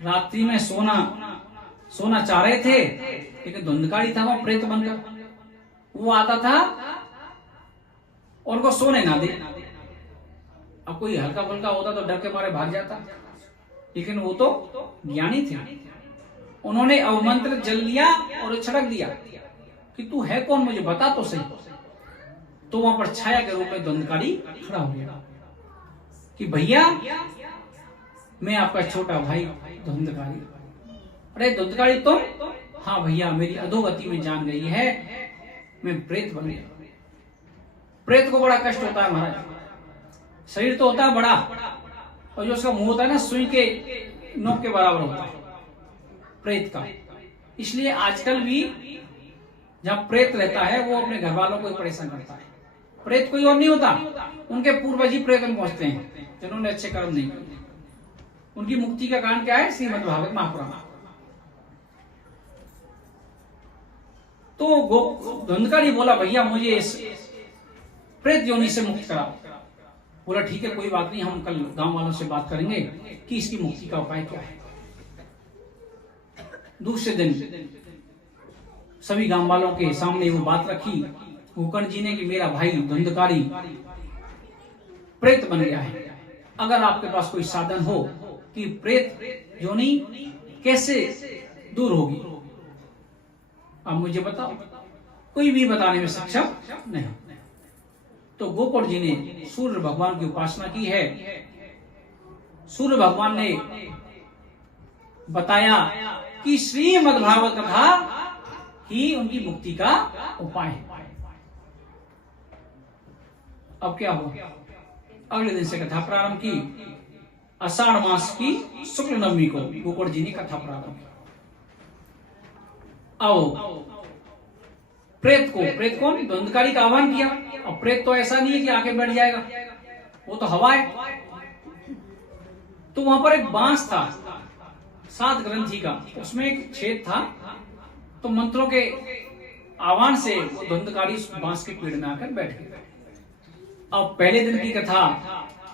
रात्रि में सोना चाह रहे थे, लेकिन धुंधकारी था वहां प्रेत बनकर। वो आता था और उनको सोने ना दे। अब कोई हल्का फुल्का होता तो डर के मारे भाग जाता, लेकिन वो तो ज्ञानी थे। उन्होंने अवमंत्र जल लिया और छिड़क दिया कि तू है कौन, मुझे बता तो सही। तो वहां पर छाया के रूप में धुंधकारी खड़ा हो गया कि भैया मैं आपका छोटा भाई धुंधकारी। अरे धुंधकारी तुम? हाँ भैया, मेरी अधोगति में जान गई है, मैं प्रेत बन गया। प्रेत को बड़ा कष्ट होता है महाराज। शरीर तो होता है बड़ा, और जो उसका मुंह होता है ना, सुई के नोक के बराबर होता है प्रेत का। इसलिए आजकल भी जहां प्रेत रहता है वो अपने घर वालों को परेशान करता है। प्रेत कोई और नहीं होता, उनके पूर्वज ही प्रेत में पहुंचते हैं जिन्होंने अच्छे कर्म नहीं किए। उनकी मुक्ति का कारण क्या है? श्रीमद् भागवत महापुराण। तो धुंधकारी बोला भैया मुझे इस प्रेत योनि से मुक्त कराओ। बोला ठीक है, कोई बात नहीं, हम कल गांव वालों से बात करेंगे कि इसकी मुक्ति का उपाय क्या है। दूसरे दिन सभी गांव वालों के सामने वो बात रखी गोकर्ण जी ने कि मेरा भाई धुंधकारी प्रेत बन गया है। अगर आपके पास कोई साधन हो कि प्रेत योनि कैसे दूर होगी, आप मुझे बताओ। कोई भी बताने में सक्षम नहीं। तो गोकर्ण जी ने सूर्य भगवान की उपासना की है। सूर्य भगवान ने बताया कि श्रीमद् भागवत कथा ही उनकी मुक्ति का उपाय है। अब क्या हुआ? अगले दिन से कथा प्रारंभ की। आषाढ़ मास की शुक्ल नवमी को गोकर्ण जी ने कथा प्रारंभ की। आओ प्रेत कौन? धुंधकारी का आह्वान किया। अब प्रेत तो ऐसा नहीं है कि आके बैठ जाएगा, वो तो हवा है। तो वहां पर एक बांस था 7 ग्रंथि का, उसमें एक छेद था। तो मंत्रों के आह्वान से वो धुंधकारी बांस के पेड़ में आकर बैठ गए। अब पहले दिन की कथा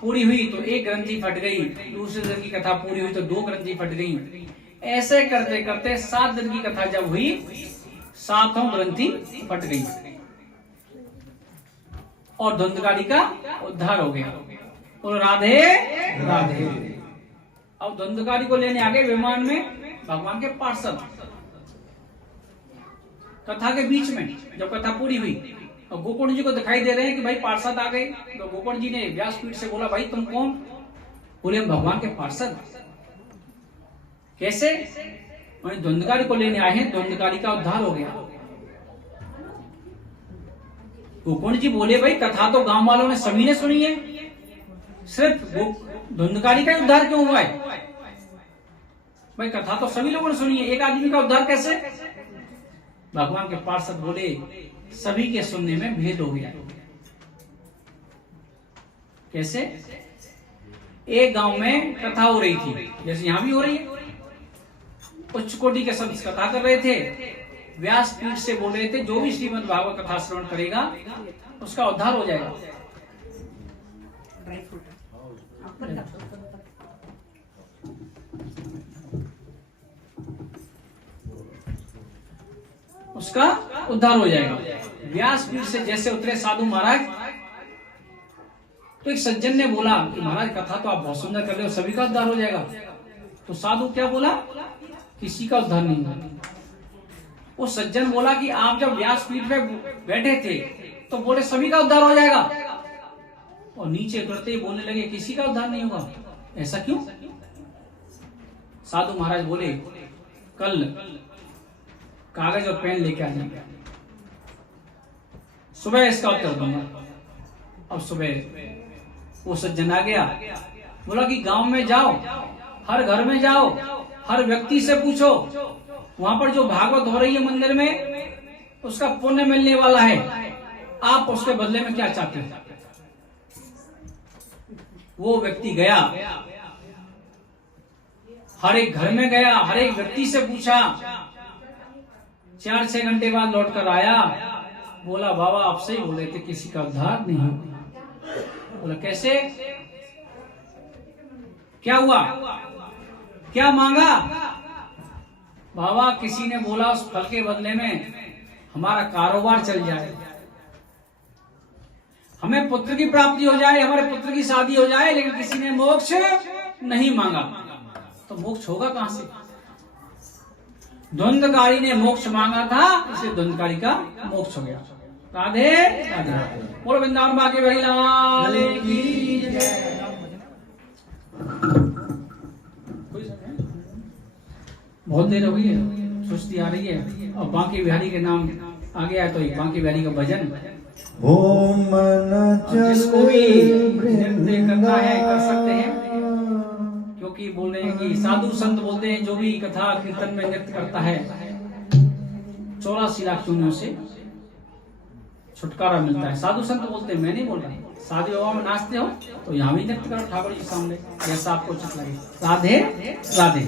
पूरी हुई तो 1 ग्रंथि फट गई, दूसरे दिन की कथा पूरी हुई तो 2 ग्रंथि फट गई। ऐसे करते करते 7 दिन की कथा जब हुई, 7वां ग्रंथि फट गई और धुंधकारी का उद्धार हो गया। और राधे राधे। अब धुंधकारी को लेने आ गए विमान में भगवान के पार्षद। कथा के बीच में जब कथा पूरी हुई और गोकर्ण जी को दिखाई दे रहे हैं कि भाई पार्षद आ गए, तो गोकर्ण जी ने व्यासपीठ से बोला, भाई तुम कौन? बोले, हम भगवान के पार्षद। कैसे? धुंधकारी को लेने आए हैं, धुंधकारी का उद्धार हो गया। गोकर्ण जी बोले, भाई कथा तो गांव वालों ने सभी ने सुनी है, सिर्फ धुंधकारी का उद्धार क्यों हुआ है? भाई कथा तो सभी लोगों ने सुनी है, एक आदमी का उद्धार कैसे? भगवान के पार्षद बोले, सभी के सुनने में भेद हो गया। कैसे? एक गांव में कथा हो रही थी, जैसे यहां भी हो रही है, उच्च कोटि के संत कथा कर रहे थे, व्यासपीठ से बोल रहे थे, जो भी श्रीमद् भागवत कथा श्रवण करेगा उसका उद्धार हो जाएगा। उसका उद्धार हो जाएगा। व्यासपीठ से जैसे उतरे साधु महाराज, तो एक सज्जन ने बोला कि महाराज कथा तो आप बहुत सुंदर कर रहे हो, सभी का उद्धार हो जाएगा। तो साधु क्या बोला? किसी का उद्धार नहीं होगा। वो सज्जन बोला कि आप जब व्यासपीठ पे बैठे थे तो बोले सभी का उद्धार हो जाएगा, और नीचे उतरते ही बोलने लगे किसी का उद्धार नहीं होगा। ऐसा क्यों? साधु महाराज बोले, कल कागज और पेन लेके आ जाएंगे, सुबह इसका उत्तर दूंगा। अब सुबह वो सज्जन आ गया, बोला कि गांव में जाओ, हर घर में जाओ, हर व्यक्ति से पूछो, वहां पर जो भागवत हो रही है मंदिर में, उसका पुण्य मिलने वाला है, आप उसके बदले में क्या चाहते हैं? वो व्यक्ति गया, हर एक घर में गया, हर एक व्यक्ति से पूछा, 4-6 घंटे बाद लौट कर आया, बोला बाबा आप सही बोल रहे थे, किसी का उद्धार नहीं हुआ। बोला कैसे? क्या हुआ? क्या मांगा? बाबा किसी ने बोला उस फल के बदले में हमारा कारोबार चल जाए, हमें पुत्र की प्राप्ति हो जाए, हमारे पुत्र की शादी हो जाए, लेकिन किसी ने मोक्ष नहीं मांगा। तो मोक्ष होगा कहां से? धुंधकारी ने मोक्ष मांगा था, इसलिए धुंधकारी का मोक्ष हो गया। राधे राधे। बोलो वृंदावन बाके बिहारी लाल की जय। बहुत देर हो गई है, सुस्ती आ रही है, और बांके बिहारी के नाम आ गया है, तो एक बांके बिहारी का भजन जिसको भी नृत्य करना है कर सकते हैं, क्योंकि बोल रहे हैं कि साधु संत बोलते हैं जो भी कथा कीर्तन में नृत्य करता है 84 लाख चूनियों से छुटकारा मिलता है। साधु संत बोलते हैं, मैं नहीं बोल रहा। शादी विवाह में नाचते हो तो यहाँ भी नृत्य करो ठाकुर जी सामने, जैसा आपको उचित लगे। राधे राधे।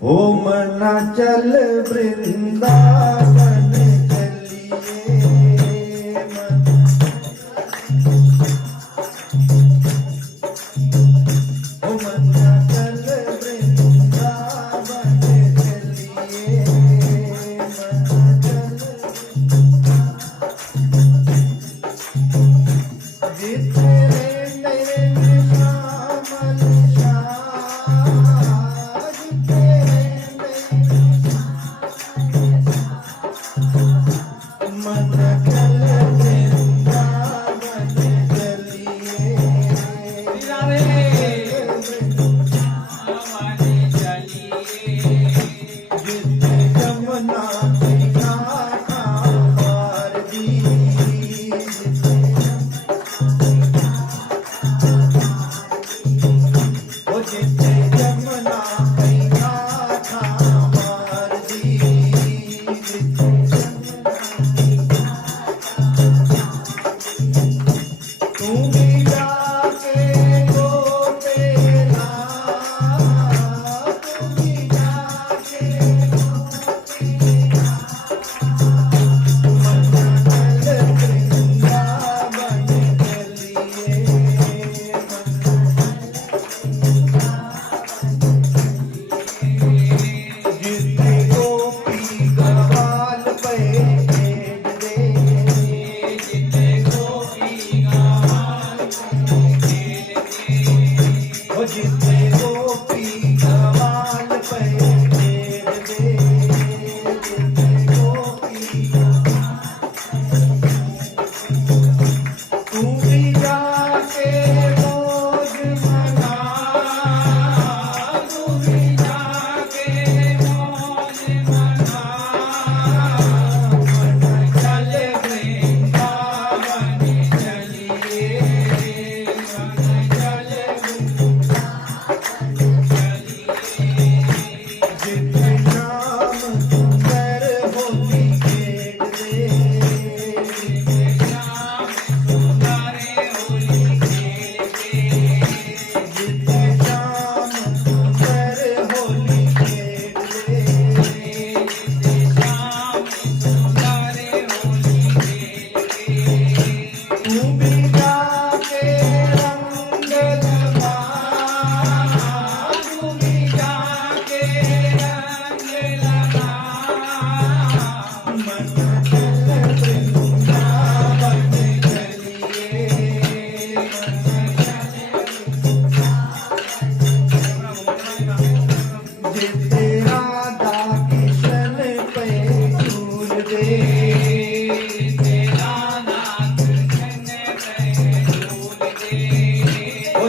ओ मना चल वृंदावन चलिए, ओ मना चल वृंदावन चलिए,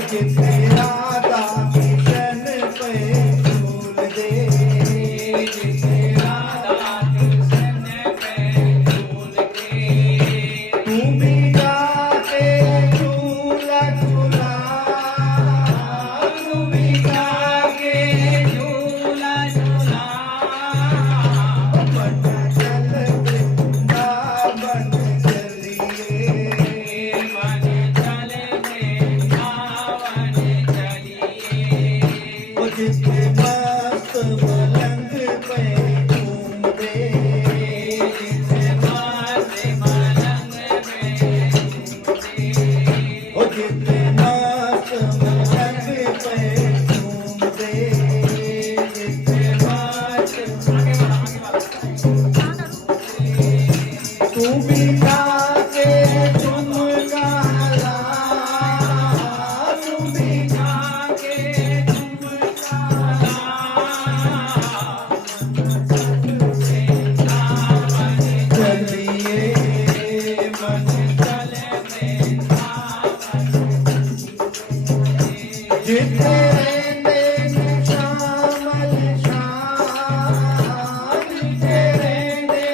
जिथे राधा कृष्ण पे झूल दे, जिसे राधा कृष्ण पे झूल के तू भी जाके झूला झूला, तू भी जाके झूला झूला मन चल वृंदावन चलिए, मन चले वृंदावन चलिए ओ जिथे मस्त मलंग पे घूम दे, जिसे मस्त मलंग में झूले ओ जिथे मस्त मलंग पे घूम दे, जिथे मस्त तू भी जाके झुमका ला, तू भी जाके झुमका चलिए मन चले वृंदावन जिथे रहते श्यामल श्याम, जिथे रहते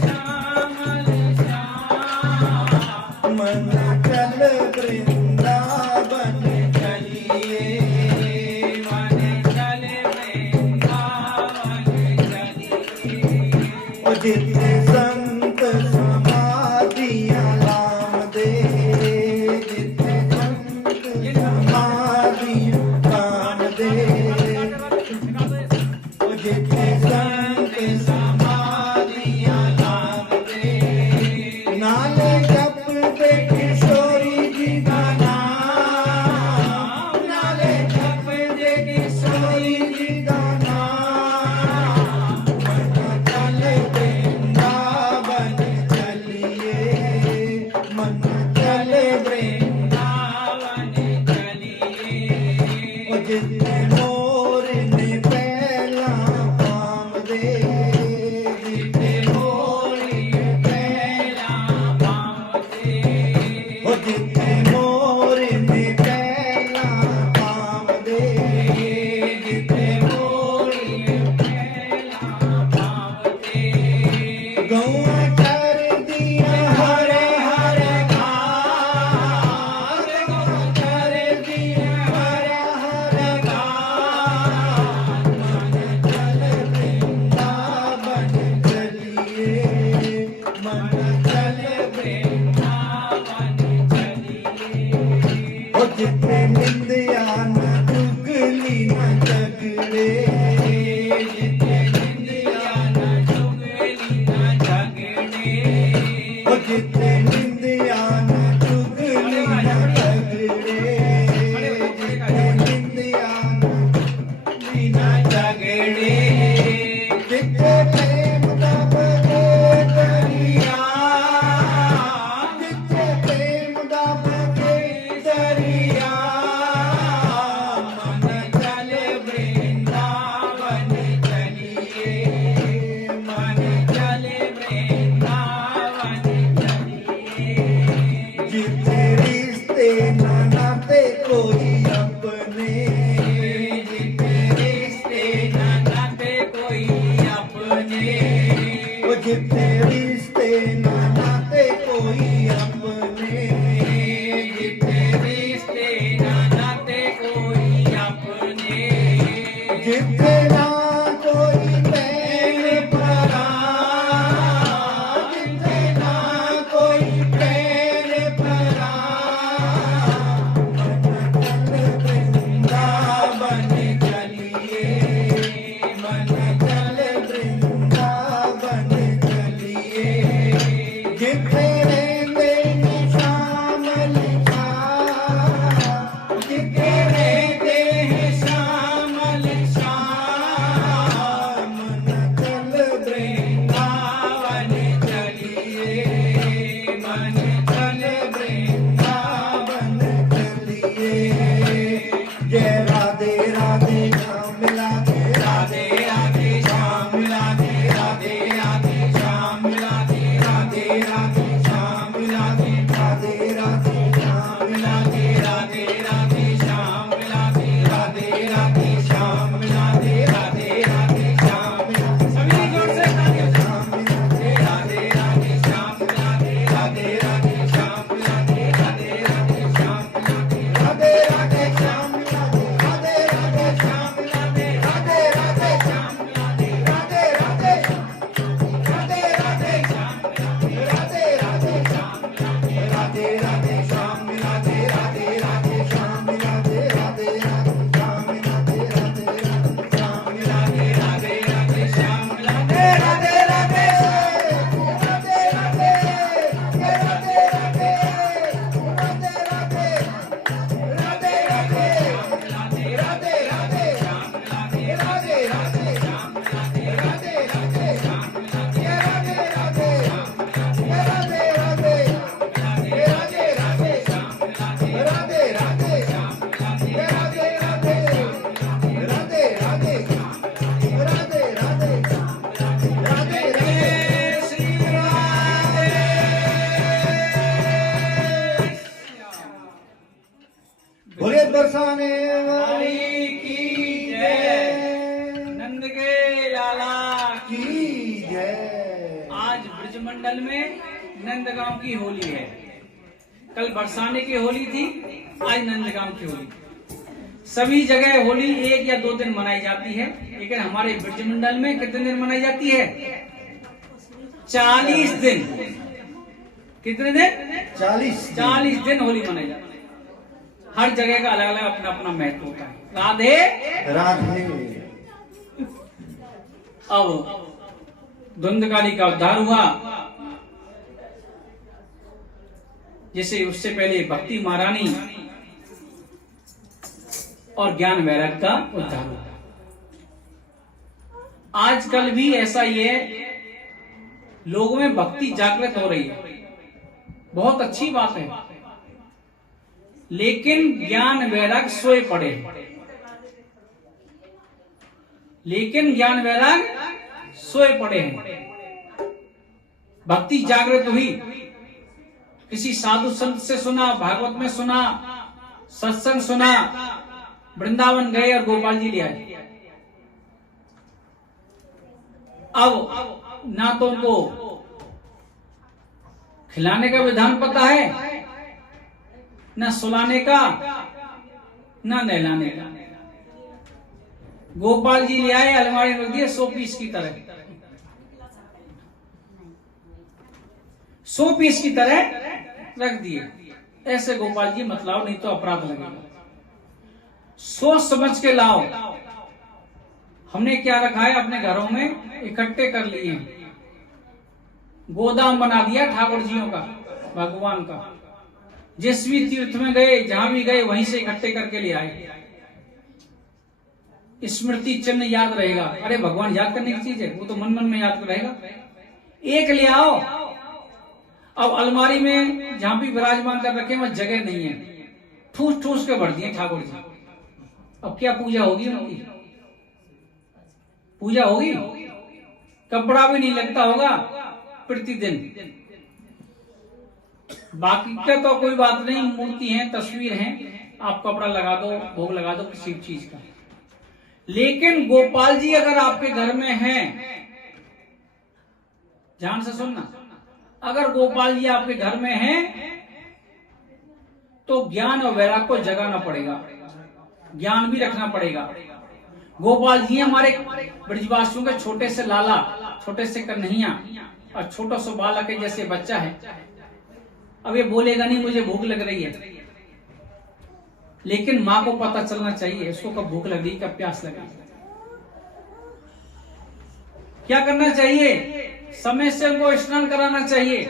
श्यामल श्याम मन चल वृंदावन चलिए, मन चले वृंदावन चलिए ओ जिथे संत समाधियां लाम दे, जिथे संत समाधियां काम दे, ओ जिथे संत समाधियां लाम दे, नाले जप दे किशोरी जी का नाम, नाले जप दे किशोरी जी का नाम, मन चल वृंदावन चलिए, मन चल वृंदावन चलिए ओ जिथे मोर ने पहला पाम दे, जिथे मोर ने पहला पाँव दे ओ जिथे मोर ने पहला पाम दे, जिथे मोर पहला पाँव दे गौआ कर दिया हरे हरे घाट, गौआ कर दिया हरे हरे घाट, मन चल वृंदावन चलिए, मन चल वृंदावन चलिए ओ जिथे निंदिया न चुगली न झगड़े, जिथे निंदिया न चुगली न झगड़े ओ जिथे निंदिया न चुगली न झगड़े, जिथे निंदिया न चुगली न झगड़े, जिथे प्रेम का बहे दरिया, जिथे प्रेम का बहे दरिया, मन चले वृंदावन बोले बरसाने वाली की जय, नंद के लाला की जय। आज ब्रजमंडल में नंदगांव की होली है। कल बरसाने की होली थी, आज नंदगांव की होली। सभी जगह होली 1 या 2 दिन मनाई जाती है, लेकिन हमारे ब्रजमंडल में कितने दिन मनाई जाती है? 40 दिन। कितने दिन? 40 दिन होली मनाई जाती है। हर जगह का अलग अलग अपना अपना महत्व होता है। राधे राधे। अब धुंधकाली का उद्धार हुआ, जिसे उससे पहले भक्ति महारानी और ज्ञान वैराग्य का उद्धार हुआ। आजकल भी ऐसा ही है, लोगों में भक्ति जागृत हो रही है, बहुत अच्छी बात है, लेकिन ज्ञान वैराग्य सोए पड़े हैं। लेकिन ज्ञान वैराग्य सोए पड़े हैं। भक्ति जागृत हुई, किसी साधु संत से सुना, भागवत में सुना, सत्संग सुना, वृंदावन गए और गोपाल जी ले आए। अब ना तो उनको खिलाने का विधान पता है, न सुलाने का, न नहलाने का। गोपाल जी ले आए, अलमारी में रख दिए 100 पीस की तरह, 100 पीस की तरह रख दिए। ऐसे गोपाल जी मत लाओ, नहीं तो अपराध लगेगा। सोच समझ के लाओ। हमने क्या रखा है अपने घरों में, इकट्ठे कर लिए, गोदाम बना दिया ठाकुर जियों का, भगवान का। जिस भी तीर्थ में गए, जहां भी गए, वहीं से इकट्ठे करके ले आए। स्मृति चिन्ह याद रहेगा। अरे भगवान याद करने की चीज है, वो तो मन मन में याद रहेगा। एक ले आओ। अब अलमारी में जहां भी विराजमान कर रखे, वहां जगह नहीं है, ठूस ठूस के भर दिए ठाकुर जी। अब क्या पूजा होगी उनकी? पूजा होगी? कपड़ा भी नहीं लगता होगा प्रतिदिन। बाकी का तो कोई बात नहीं, मूर्ति है, तस्वीर है, आप कपड़ा लगा दो, भोग लगा दो किसी चीज का। लेकिन गोपाल जी अगर आपके घर में हैं, ध्यान से सुनना, अगर गोपाल जी आपके घर में हैं तो ज्ञान और वैराग्य को जगाना पड़ेगा, ज्ञान भी रखना पड़ेगा। गोपाल जी हमारे ब्रजवासियों के छोटे से लाला, छोटे से कन्हैया और छोटा सा बालक के जैसे बच्चा है। अब ये बोलेगा नहीं मुझे भूख लग रही है, लेकिन माँ को पता चलना चाहिए उसको कब भूख लग रही, कब प्यास लगी। क्या करना चाहिए? समय से उनको स्नान कराना चाहिए,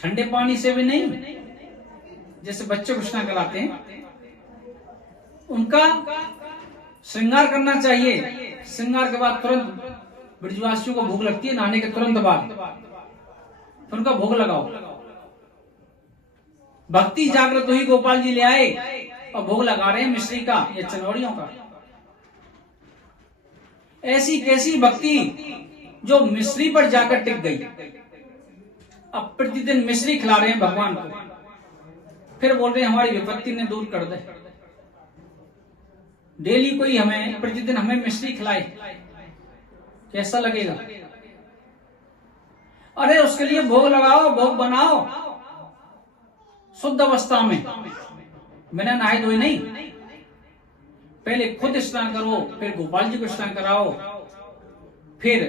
ठंडे पानी से भी नहीं, जैसे बच्चे को स्नान कराते हैं। उनका श्रृंगार करना चाहिए। श्रृंगार के बाद तुरंत, ब्रजवासियों को भूख लगती है नहाने के तुरंत बाद, फिर उनका भोग लगाओ। भक्ति जागृत हुई, गोपाल जी ले आए और भोग लगा रहे हैं मिश्री का या चनौड़ियों का। ऐसी कैसी भक्ति जो मिश्री पर जाकर टिक गई। अब प्रतिदिन मिश्री खिला रहे हैं भगवान को, फिर बोल रहे हैं हमारी विपत्ति ने दूर कर दे। डेली कोई हमें, प्रतिदिन हमें मिश्री खिलाए, कैसा लगेगा? अरे उसके लिए भोग लगाओ, भोग बनाओ शुद्ध अवस्था में, बिना नहाए धोए नहीं। पहले खुद स्नान करो, फिर गोपाल जी को स्नान कराओ, फिर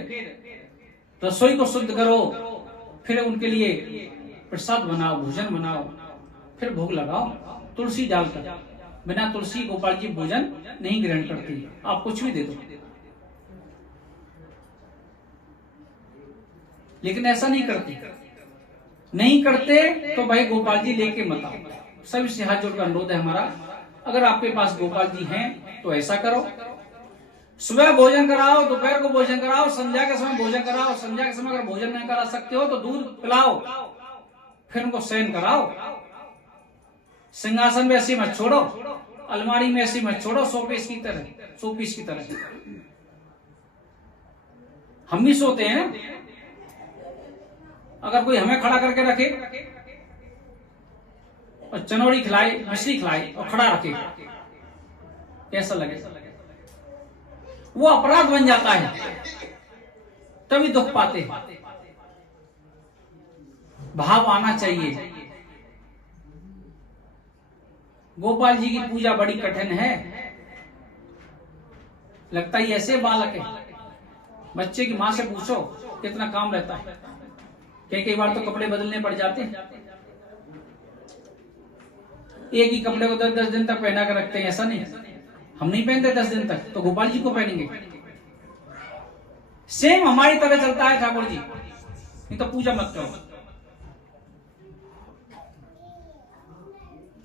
रसोई को शुद्ध करो, फिर उनके लिए प्रसाद बनाओ, भोजन बनाओ, फिर भोग लगाओ तुलसी डालकर। बिना तुलसी गोपाल जी भोजन नहीं ग्रहण करती, आप कुछ भी दे दो। लेकिन ऐसा नहीं करते, नहीं करते तो भाई गोपाल जी लेके मत आओ। सभी से हाथ जोड़कर अनुरोध है हमारा, अगर आपके पास गोपाल जी हैं तो ऐसा करो, सुबह भोजन कराओ, दोपहर को भोजन कराओ, संध्या के समय भोजन कराओ। संध्या के समय अगर भोजन नहीं करा सकते हो तो दूध पिलाओ, फिर उनको शयन कराओ। सिंहासन में ऐसी मत छोड़ो, अलमारी में ऐसी मत छोड़ो 100 पीस की तरह, 100 पीस की तरह। हम भी सोते हैं ना, अगर कोई हमें खड़ा करके रखे और चनौड़ी खिलाए, मछली खिलाए और खड़ा रखे, कैसा लगे? वो अपराध बन जाता है, तभी दुख पाते हैं। भाव आना चाहिए। गोपाल जी की पूजा बड़ी कठिन है, लगता ही ऐसे बालक है। बच्चे की माँ से पूछो कितना काम रहता है, कई बार तो कपड़े बदलने पड़ जाते हैं। एक ही कपड़े को 10-10 दिन तक पहना कर रखते हैं, ऐसा नहीं। हम नहीं पहनते 10 दिन तक, तो गोपाल जी को पहनेंगे। सेम हमारी तरह चलता है ठाकुर जी, नहीं तो पूजा मत करो।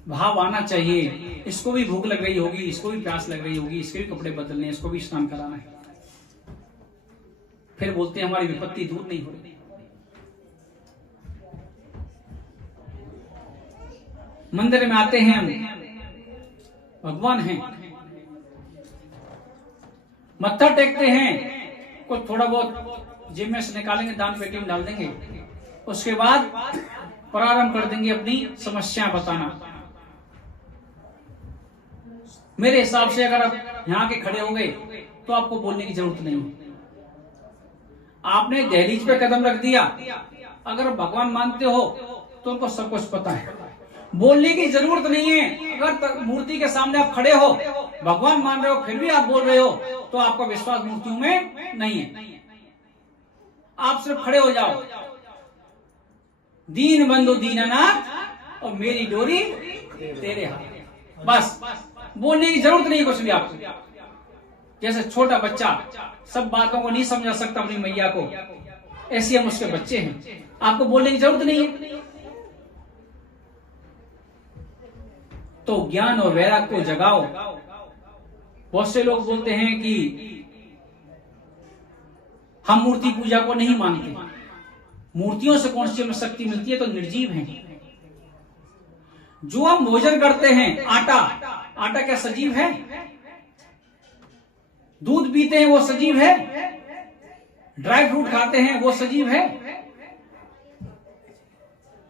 भाव आना चाहिए। इसको भी भूख लग रही होगी, इसको भी प्यास लग रही होगी, इसके भी कपड़े बदलने, इसको भी स्नान कराना है। फिर बोलते हैं हमारी विपत्ति दूर नहीं हो रही। मंदिर में आते हैं, भगवान हैं, मत्था टेकते हैं, कुछ थोड़ा बहुत जेब में से निकालेंगे, दान पेटी में डाल देंगे, उसके बाद प्रारंभ कर देंगे अपनी समस्याएं बताना। मेरे हिसाब से अगर आप यहाँ के खड़े हो गए तो आपको बोलने की जरूरत नहीं है। आपने दहलीज पे कदम रख दिया, अगर भगवान मानते हो तो उनको सब कुछ पता है, बोलने की जरूरत नहीं है। अगर मूर्ति के सामने आप खड़े हो, भगवान मान रहे हो, फिर भी आप बोल रहे हो, तो आपका विश्वास मूर्तियों में नहीं है। आप सिर्फ खड़े हो जाओ, दीन बंधु दीननाथ और मेरी डोरी तेरे हाथ, बस। बोलने की जरूरत नहीं कुछ भी आपको। जैसे छोटा बच्चा सब बातों को नहीं समझा सकता अपनी मैया को, ऐसे हम उसके बच्चे हैं, आपको बोलने की जरूरत नहीं है। तो ज्ञान और वैराग को जगाओ। बहुत से लोग बोलते हैं कि हम मूर्ति पूजा को नहीं मानते, मूर्तियों से कौन सी हमें शक्ति मिलती है, तो निर्जीव हैं। जो हम भोजन करते हैं, आटा, आटा क्या सजीव है? दूध पीते हैं वो सजीव है? ड्राई फ्रूट खाते हैं वो सजीव है?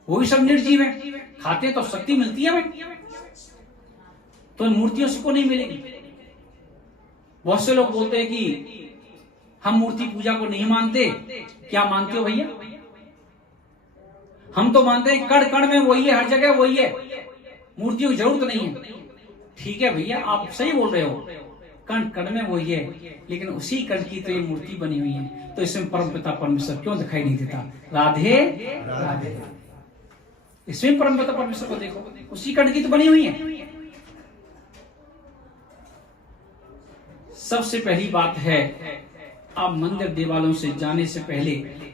वो भी सब निर्जीव है। खाते तो शक्ति मिलती है हमें, तो मूर्तियों से को नहीं मिलेगी। बहुत से लोग बोलते हैं कि हम मूर्ति पूजा को नहीं मानते। क्या मानते हो भैया? हम तो मानते हैं कण कण में वही है, हर जगह वही है, मूर्तियों की जरूरत नहीं है। ठीक है भैया, आप सही बोल रहे हो, कण कण में वही है, लेकिन उसी कण की तो ये मूर्ति बनी हुई है, तो इसमें परमपिता परमेश्वर क्यों दिखाई नहीं देता? राधे राधे। इसमें परमपिता परमेश्वर को देखो, उसी कण की तो बनी हुई है। सबसे पहली बात है, आप मंदिर देवालयों से जाने से पहले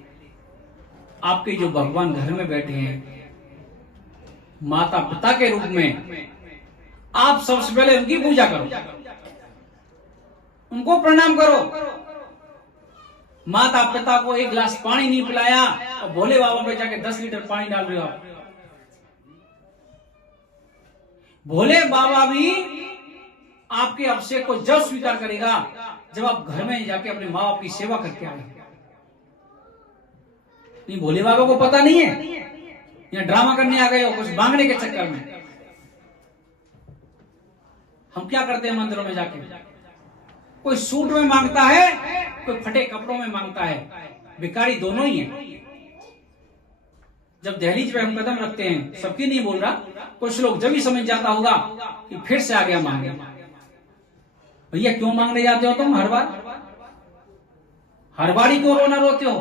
आपके जो भगवान घर में बैठे हैं, माता पिता के रूप में, आप सबसे पहले उनकी पूजा करो, उनको प्रणाम करो। माता पिता को एक गिलास पानी नहीं पिलाया और भोले बाबा पे जाके 10 लीटर पानी डाल रहे हो आप। भोले बाबा भी आपके अभिषेक को जब स्वीकार करेगा जब आप घर में जाके अपने माँ बाप की सेवा करके आए। नहीं, भोले बाबा को पता नहीं है, या ड्रामा करने आ गए हो कुछ मांगने के चक्कर में। हम क्या करते हैं मंदिरों में जाके, कोई सूट में मांगता है, कोई फटे कपड़ों में मांगता है, भिखारी दोनों ही हैं। जब दहलीज पे हम कदम रखते हैं, सबकी नहीं बोल रहा, कुछ लोग जब ही समझ जाता होगा कि फिर से आ गया मांगे। भैया क्यों मांगने जाते हो तुम हर बार ही क्यों रोना रोते हो?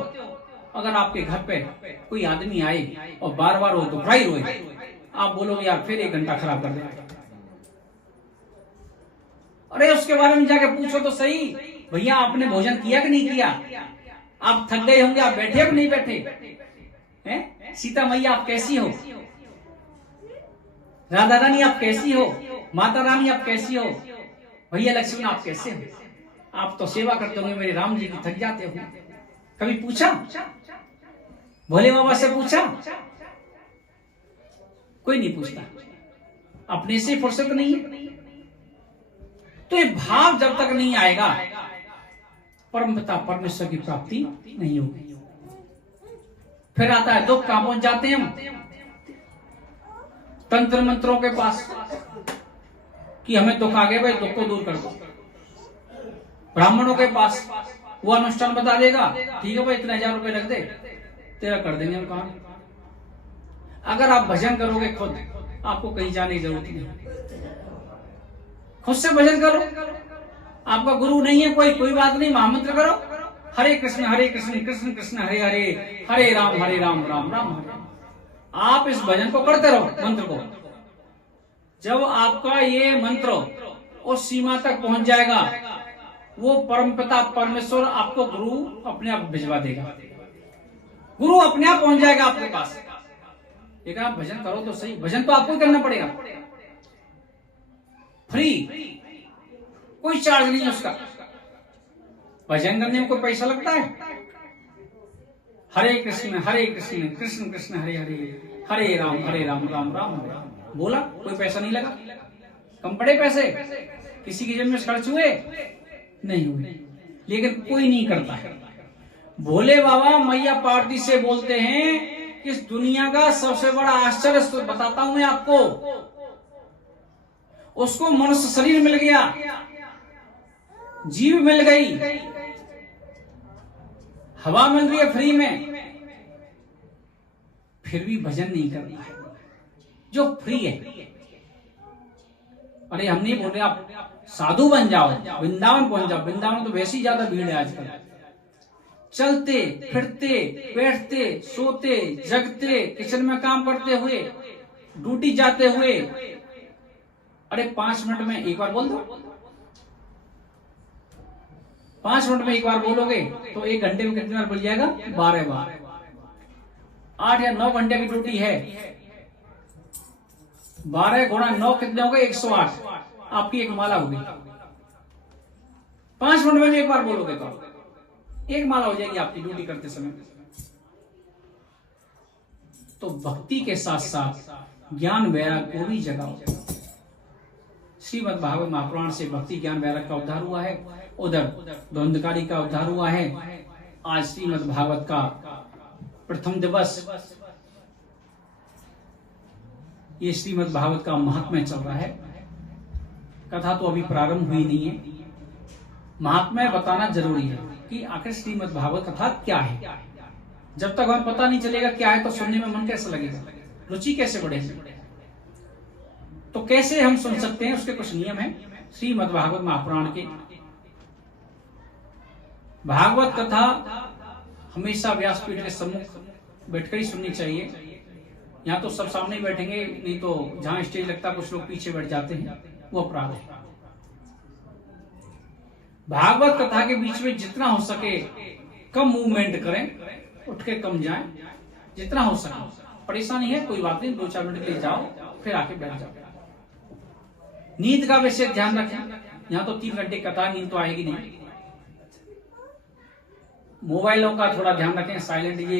अगर आपके घर पे कोई आदमी आए और बार बार वो दुखराई रोए, आप बोलोगे यार फिर 1 घंटा खराब कर देगा। अरे उसके बारे में जाके पूछो तो सही, भैया आपने भोजन किया कि नहीं किया? आप थक गए होंगे, आप बैठे कि नहीं बैठे हैं? सीता मैया आप कैसी हो? राधा रानी आप कैसी हो? माता रानी आप कैसी हो? भैया लक्ष्मण आप कैसे हो? आप तो सेवा करते होंगे मेरे राम जी की, थक जाते हो। कभी पूछा? भोले बाबा से पूछा? कोई नहीं पूछता, अपने से फुर्सत नहीं है। तो ये भाव जब तक नहीं आएगा, परमपिता परमेश्वर की प्राप्ति नहीं होगी। फिर आता है दुख, कहां पहुंच जाते हैं हम? तंत्र मंत्रों के पास कि हमें दुख आ गए भाई, दुख को दूर कर दो। ब्राह्मणों के पास वो अनुष्ठान बता देगा, ठीक है भाई इतने 1000 रुपए रख दे, तेरा कर देंगे हम काम। अगर आप भजन करोगे खुद, आपको कहीं जाने की जरूरत नहीं, खुद से भजन करो। आपका गुरु नहीं है कोई बात नहीं, महामंत्र करो, हरे कृष्ण कृष्ण कृष्ण हरे हरे, हरे राम राम राम हरे। आप इस भजन को करते रहो, मंत्र को। जब आपका ये मंत्र उस सीमा तक पहुंच जाएगा, वो परमपिता परमेश्वर आपको गुरु अपने आप भिजवा देगा, गुरु अपने आप पहुंच जाएगा आपके पास। एक आप भजन करो तो सही, भजन तो आपको ही करना पड़ेगा, फ्री, कोई चार्ज नहीं है उसका। भजन करने में कोई पैसा लगता है? हरे कृष्ण कृष्ण कृष्ण हरे हरे, हरे राम राम राम हरे। बोला, कोई पैसा नहीं लगा, कम पड़े पैसे, किसी की जेब में खर्च हुए नहीं हुए, लेकिन कोई नहीं करता है। भोले बाबा मैया पार्टी से बोलते हैं, इस दुनिया का सबसे बड़ा आश्चर्य बताता हूं मैं आपको। उसको मनुष्य शरीर मिल गया, जीव मिल गई, हवा मिल रही है फ्री में, फिर भी भजन नहीं करता है जो फ्री है। अरे हम नहीं बोल रहे आप साधु बन जाओ, वृंदावन पहुंच जाओ, वृंदावन तो वैसी ज्यादा भीड़ है आजकल। चलते फिरते बैठते सोते जगते, किचन में काम करते हुए, ड्यूटी जाते हुए, अरे 5 मिनट में एक बार बोल दो, 5 मिनट में एक बार बोलोगे तो 1 घंटे में कितनी बार बोल जाएगा? 12 बार। 8 या 9 घंटे की ड्यूटी है, 12 गुणा 9 कितने हो गए? 108। आपकी एक माला होगी। 5 मिनट में भी एक बार बोलोगे तो 1 माला हो जाएगी आपकी ड्यूटी करते समय। तो भक्ति के साथ साथ ज्ञान वैराग्य को भी जगाओ। श्रीमद् भागवत महापुराण से भक्ति ज्ञान वैराग्य का उद्धार हुआ है, उधर द्वंद्वकारी का उद्धार हुआ है। आज श्रीमद् भागवत का प्रथम दिवस, ये श्रीमद् भागवत का महात्म्य चल रहा है। कथा तो अभी प्रारंभ हुई नहीं है, महात्म्य बताना जरूरी है कि आखिर श्रीमद् भागवत कथा क्या है। जब तक हमें पता नहीं चलेगा क्या है तो सुनने में मन कैसे लगेगा, रुचि कैसे बढ़ेगी। तो कैसे हम सुन सकते हैं, उसके कुछ नियम हैं श्रीमद् भागवत महापुराण के। भागवत कथा हमेशा व्यासपीठ के सम्मुख बैठकर ही सुननी चाहिए। यहाँ तो सब सामने ही बैठेंगे, नहीं तो जहां स्टेज लगता है कुछ लोग पीछे बैठ जाते हैं, वो अपराध है। भागवत कथा के बीच में जितना हो सके कम मूवमेंट करें, उठ के कम जाएं, जितना हो सके। परेशानी है कोई बात नहीं, 2-4 मिनट के लिए जाओ फिर आके बैठ जाओ। नींद का विशेष ध्यान रखें, यहाँ तो 3 घंटे कथा, नींद तो आएगी नहीं। मोबाइलों का थोड़ा ध्यान रखें, साइलेंट, ये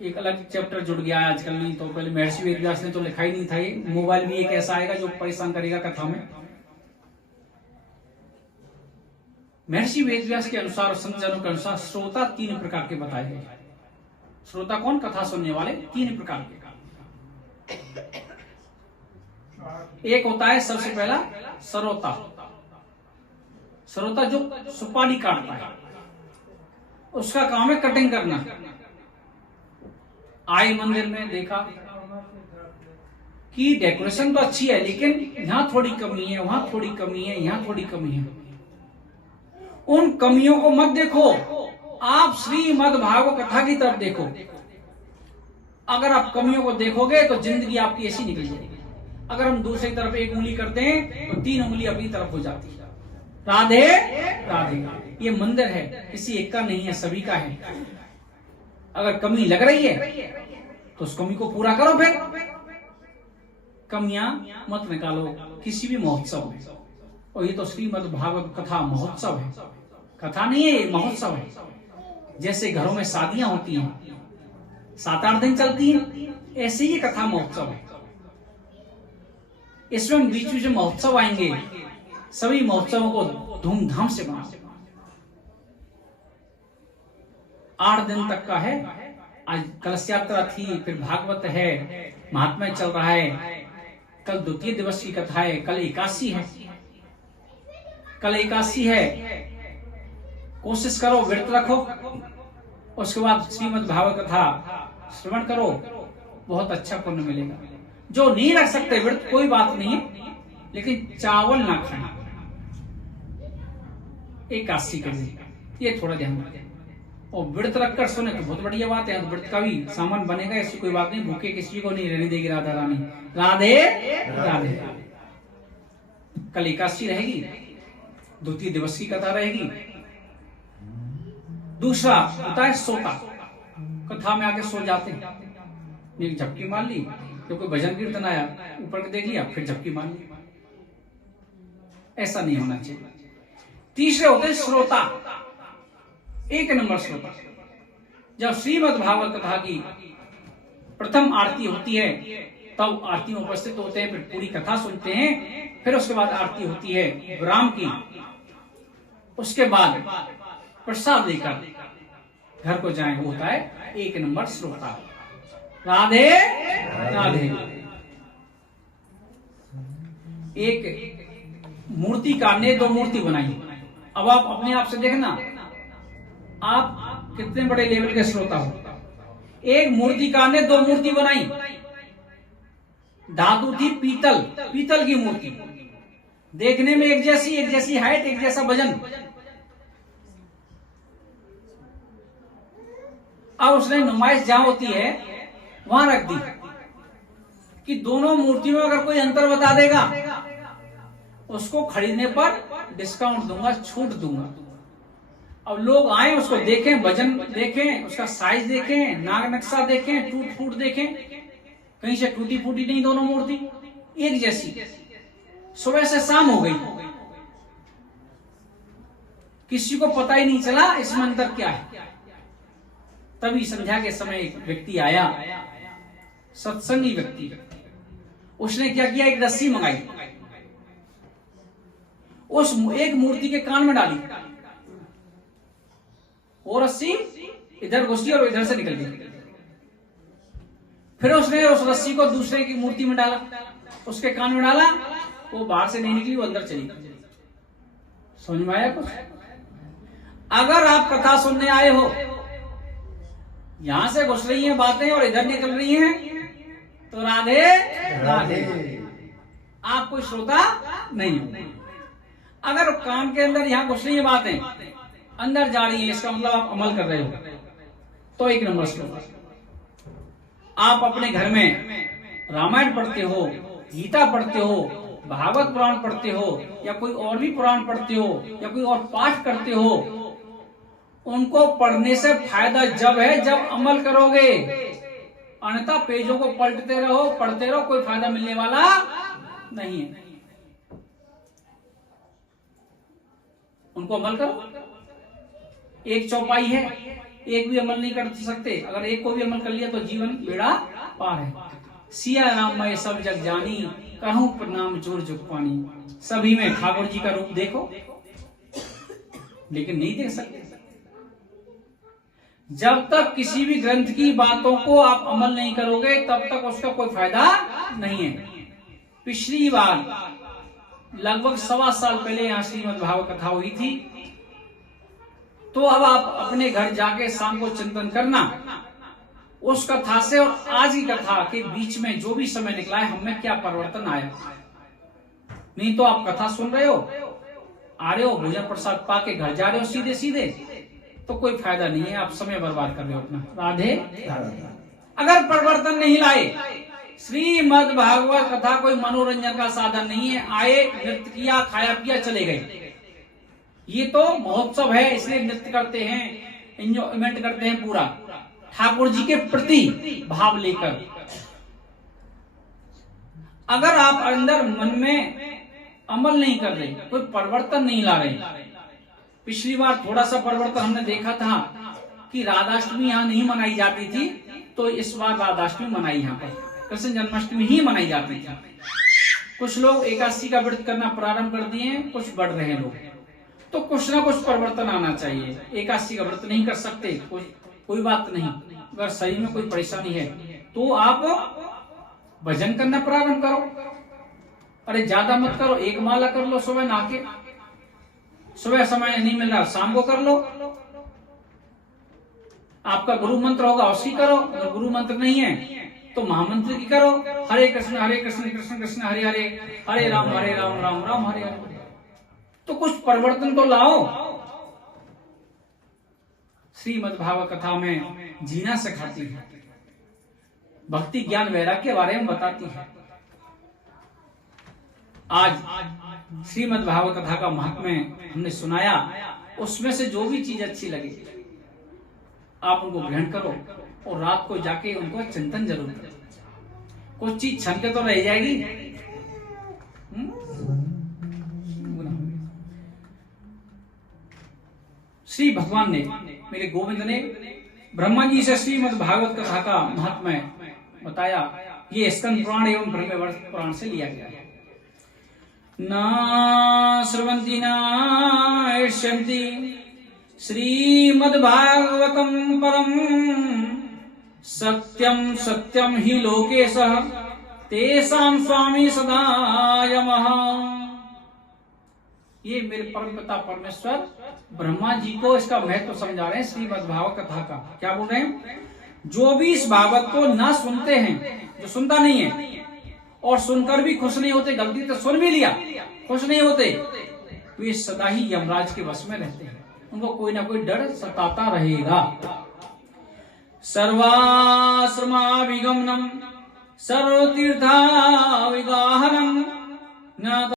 एक अलग चैप्टर जुड़ गया है आजकल, नहीं तो पहले महर्षि वेदव्यास ने तो लिखा ही नहीं था। ये मोबाइल भी एक ऐसा आएगा जो परेशान करेगा कथा में। महर्षि वेदव्यास के अनुसार, संतजनों के अनुसार श्रोता 3 प्रकार के बताए गए। श्रोता कौन? कथा सुनने वाले 3 प्रकार के। एक होता है सबसे पहला सरोता। सरोता जो सुपारी काटता है, उसका काम है कटिंग करना। आए मंदिर में देखा कि डेकोरेशन तो अच्छी है, लेकिन यहां थोड़ी कमी है, वहां थोड़ी कमी है, यहां थोड़ी कमी है। उन कमियों को मत देखो, आप श्रीमद् भागवत कथा की तरफ देखो। अगर आप कमियों को देखोगे तो जिंदगी आपकी ऐसी निकल जाएगी। अगर हम दूसरी तरफ 1 उंगली करते हैं तो 3 उंगली अपनी तरफ हो जाती है। राधे राधे। ये मंदिर है, किसी एक का नहीं है, सभी का है। अगर कमी लग रही है तो उस कमी को पूरा करो, फिर कमियां मत निकालो किसी भी महोत्सव में। और ये तो श्रीमद् भागवत कथा महोत्सव है, कथा नहीं है, ये महोत्सव है। जैसे घरों में शादियां होती हैं 7-8 दिन चलती हैं, ऐसे ही कथा महोत्सव है। इसमें बीच बीच में महोत्सव आएंगे, सभी महोत्सवों को धूमधाम से मनाओ। 8 दिन तक का है। आज कलश यात्रा थी, फिर भागवत है, महात्म्य चल रहा है, कल द्वितीय दिवस की कथा है, कल एकादशी है, कल एकादशी है। कोशिश करो, व्रत रखो, उसके बाद श्रीमद् भागवत कथा श्रवण करो, बहुत अच्छा पुण्य मिलेगा। जो नहीं रख सकते व्रत कोई बात नहीं है, लेकिन चावल ना खाएं एकादशी के दिन, ये थोड़ा ध्यान रखें। और व्रत रखकर सुने तो बहुत बढ़िया बात है, व्रत का भी सामान बनेगा, ऐसी कोई बात नहीं। भूखे किसी को नहीं रहने देगी राधा रानी। राधे राधे। कल एकादशी रहेगी, द्वितीय दिवस की कथा रहेगी। दूसरा होता है सोता, कथा में आके सो जाते हैं, एक झपकी मार ली, तो कोई भजन कीर्तन आया, ऊपर देख लिया, फिर झपकी मार ली। ऐसा नहीं होना चाहिए। तीसरे होते हैं श्रोता, एक नंबर श्रोता। जब श्रीमद् भागवत कथा की प्रथम आरती होती है, तब आरती में उपस्थित होते हैं, फिर पूरी कथा सुनते हैं, फिर उसके बाद आरती होती है विराम की, उसके बाद प्रसाद लेकर घर को जाएं, होता है एक नंबर श्रोता। राधे राधे। एक मूर्तिकार ने 2 मूर्ति बनाई। अब आप अपने आप से देखना, आप कितने बड़े लेवल के श्रोता हो। एक मूर्तिकार ने 2 मूर्ति बनाई, धातु थी पीतल, पीतल की मूर्ति, देखने में एक जैसी हाइट, एक जैसा वजन। अब उसने नुमाइश जहां होती है वहां रख दी कि दोनों मूर्तियों में अगर कोई अंतर बता देगा, उसको खरीदने पर डिस्काउंट दूंगा, छूट दूंगा। अब लोग आए, उसको देखें, वजन देखें, उसका साइज देखें, नाग नक्शा देखें, टूट फूट देखें, कहीं से टूटी फूटी नहीं, दोनों मूर्ति एक जैसी। सुबह से शाम हो गई, किसी को पता ही नहीं चला इसमें अंतर क्या है। तभी संध्या के समय एक व्यक्ति आया, सत्संगी व्यक्ति, उसने क्या किया, एक रस्सी मंगाई, उस एक मूर्ति के कान में डाली, वो रस्सी इधर घुसी और इधर से निकल गई। फिर उसने उस रस्सी को दूसरे की मूर्ति में डाला, उसके कान में डाला, वो बाहर से नहीं निकली, वो अंदर चली गई। समझ में आया कुछ? अगर आप कथा सुनने आए हो, यहां से घुस रही हैं बातें और इधर निकल रही हैं, तो राधे राधे, आप कोई श्रोता नहीं हो। अगर कान के अंदर यहां घुस रही है बातें, अंदर जा रही है, इसका मतलब आप अमल कर रहे हो, तो एक नंबर श्रोता। आप अपने घर में रामायण पढ़ते हो, गीता पढ़ते हो, भागवत पुराण पढ़ते हो, या कोई और भी पुराण पढ़ते हो, या कोई और पाठ करते हो, उनको पढ़ने से फायदा जब है जब अमल करोगे। अन्यथा पेजों को पलटते रहो, पढ़ते रहो, कोई फायदा मिलने वाला नहीं है। उनको अमल करो। एक चौपाई है, एक भी अमल नहीं कर सकते, अगर एक को भी अमल कर लिया तो जीवन बेड़ा पार है। सिया राम मैं सब जग जानी, कहूं प्रणाम जोर जुग पानी। सभी में ठाकुर जी का रूप देखो, लेकिन नहीं देख सकते। जब तक किसी भी ग्रंथ की बातों को आप अमल नहीं करोगे, तब तक उसका कोई फायदा नहीं है। पिछली बार लगभग 1.25 साल पहले यहाँ श्रीमद् भागवत कथा हुई थी, तो अब आप अपने घर जाके शाम को चिंतन करना उस कथा से और आज की कथा के बीच में जो भी समय निकला है, हमें क्या परिवर्तन आया। नहीं तो आप कथा सुन रहे हो, आ रहे हो, भोजन प्रसाद पाके घर जा रहे हो सीधे सीधे, तो कोई फायदा नहीं है, आप समय बर्बाद कर रहे हो अपना। राधे। अगर परिवर्तन नहीं लाए, श्रीमद् भागवत कथा कोई मनोरंजन का साधन नहीं है। आए, नृत्य किया, खाया पिया, चले गए। ये तो महोत्सव है, इसलिए नृत्य करते हैं, एंजॉयमेंट करते हैं पूरा, ठाकुर जी के प्रति भाव लेकर। अगर आप अंदर मन में अमल नहीं कर रहे, कोई परिवर्तन नहीं ला रहे। पिछली बार थोड़ा सा परिवर्तन हमने देखा था कि राधाष्टमी यहाँ नहीं मनाई जाती थी, तो इस बार राधाष्टमी मनाई यहाँ पर, कृष्ण जन्माष्टमी ही मनाई जाती थी। कुछ लोग एकादशी का व्रत करना प्रारंभ कर दिए, कुछ बढ़ रहे लोग, तो कुछ ना कुछ परिवर्तन आना चाहिए। एकादशी का व्रत नहीं कर सकते, कोई बात नहीं। अगर शरीर में कोई परेशानी है तो आप भजन करना प्रारंभ करो, अरे ज्यादा मत करो, एक माला कर लो सुबह नहा के, सुबह समय नहीं मिल रहा शाम को कर लो। आपका गुरु मंत्र होगा उसकी करो, अगर गुरु मंत्र नहीं है तो महामंत्र की करो, हरे कृष्ण कृष्ण कृष्ण हरे हरे, हरे राम राम राम हरे हरे। तो कुछ परिवर्तन तो लाओ। श्रीमद् भागवत कथा में जीना सिखाती है, भक्ति ज्ञान वैराग्य के बारे में बताती है। आज श्रीमद् भागवत कथा का महात्म्य हमने सुनाया, उसमें से जो भी चीज अच्छी लगी आप उनको ग्रहण करो और रात को जाके उनको चिंतन जरूर करो। कुछ चीज छन के तो रह जाएगी। श्री भगवान ने, मेरे गोविंद ने ब्रह्मा जी से श्रीमद् भागवत कथा का महात्म्य बताया। ये स्कंद पुराण एवं ब्रह्मवर्ष पुराण से लिया गया है। न श्रवन्ति न इष्यन्ति श्रीमद्भागवतम् परम्, सत्यम सत्यम ही लोकेशः तेषां स्वामी सदा यमः। ये मेरे परम पिता परमेश्वर ब्रह्मा जी को इसका महत्व समझा रहे हैं श्रीमद् भागवत कथा का। क्या बोल रहे हैं? जो भी इस भागवत को ना सुनते हैं, जो सुनता नहीं है और सुनकर भी खुश नहीं होते, गलती तो सुन भी लिया खुश नहीं होते, वे सदा ही यमराज के वश में रहते हैं। उनको कोई ना कोई डर सताता रहेगा। सर्वाश्रमाभिगमनम सर्वतीर्थाविगाहनम न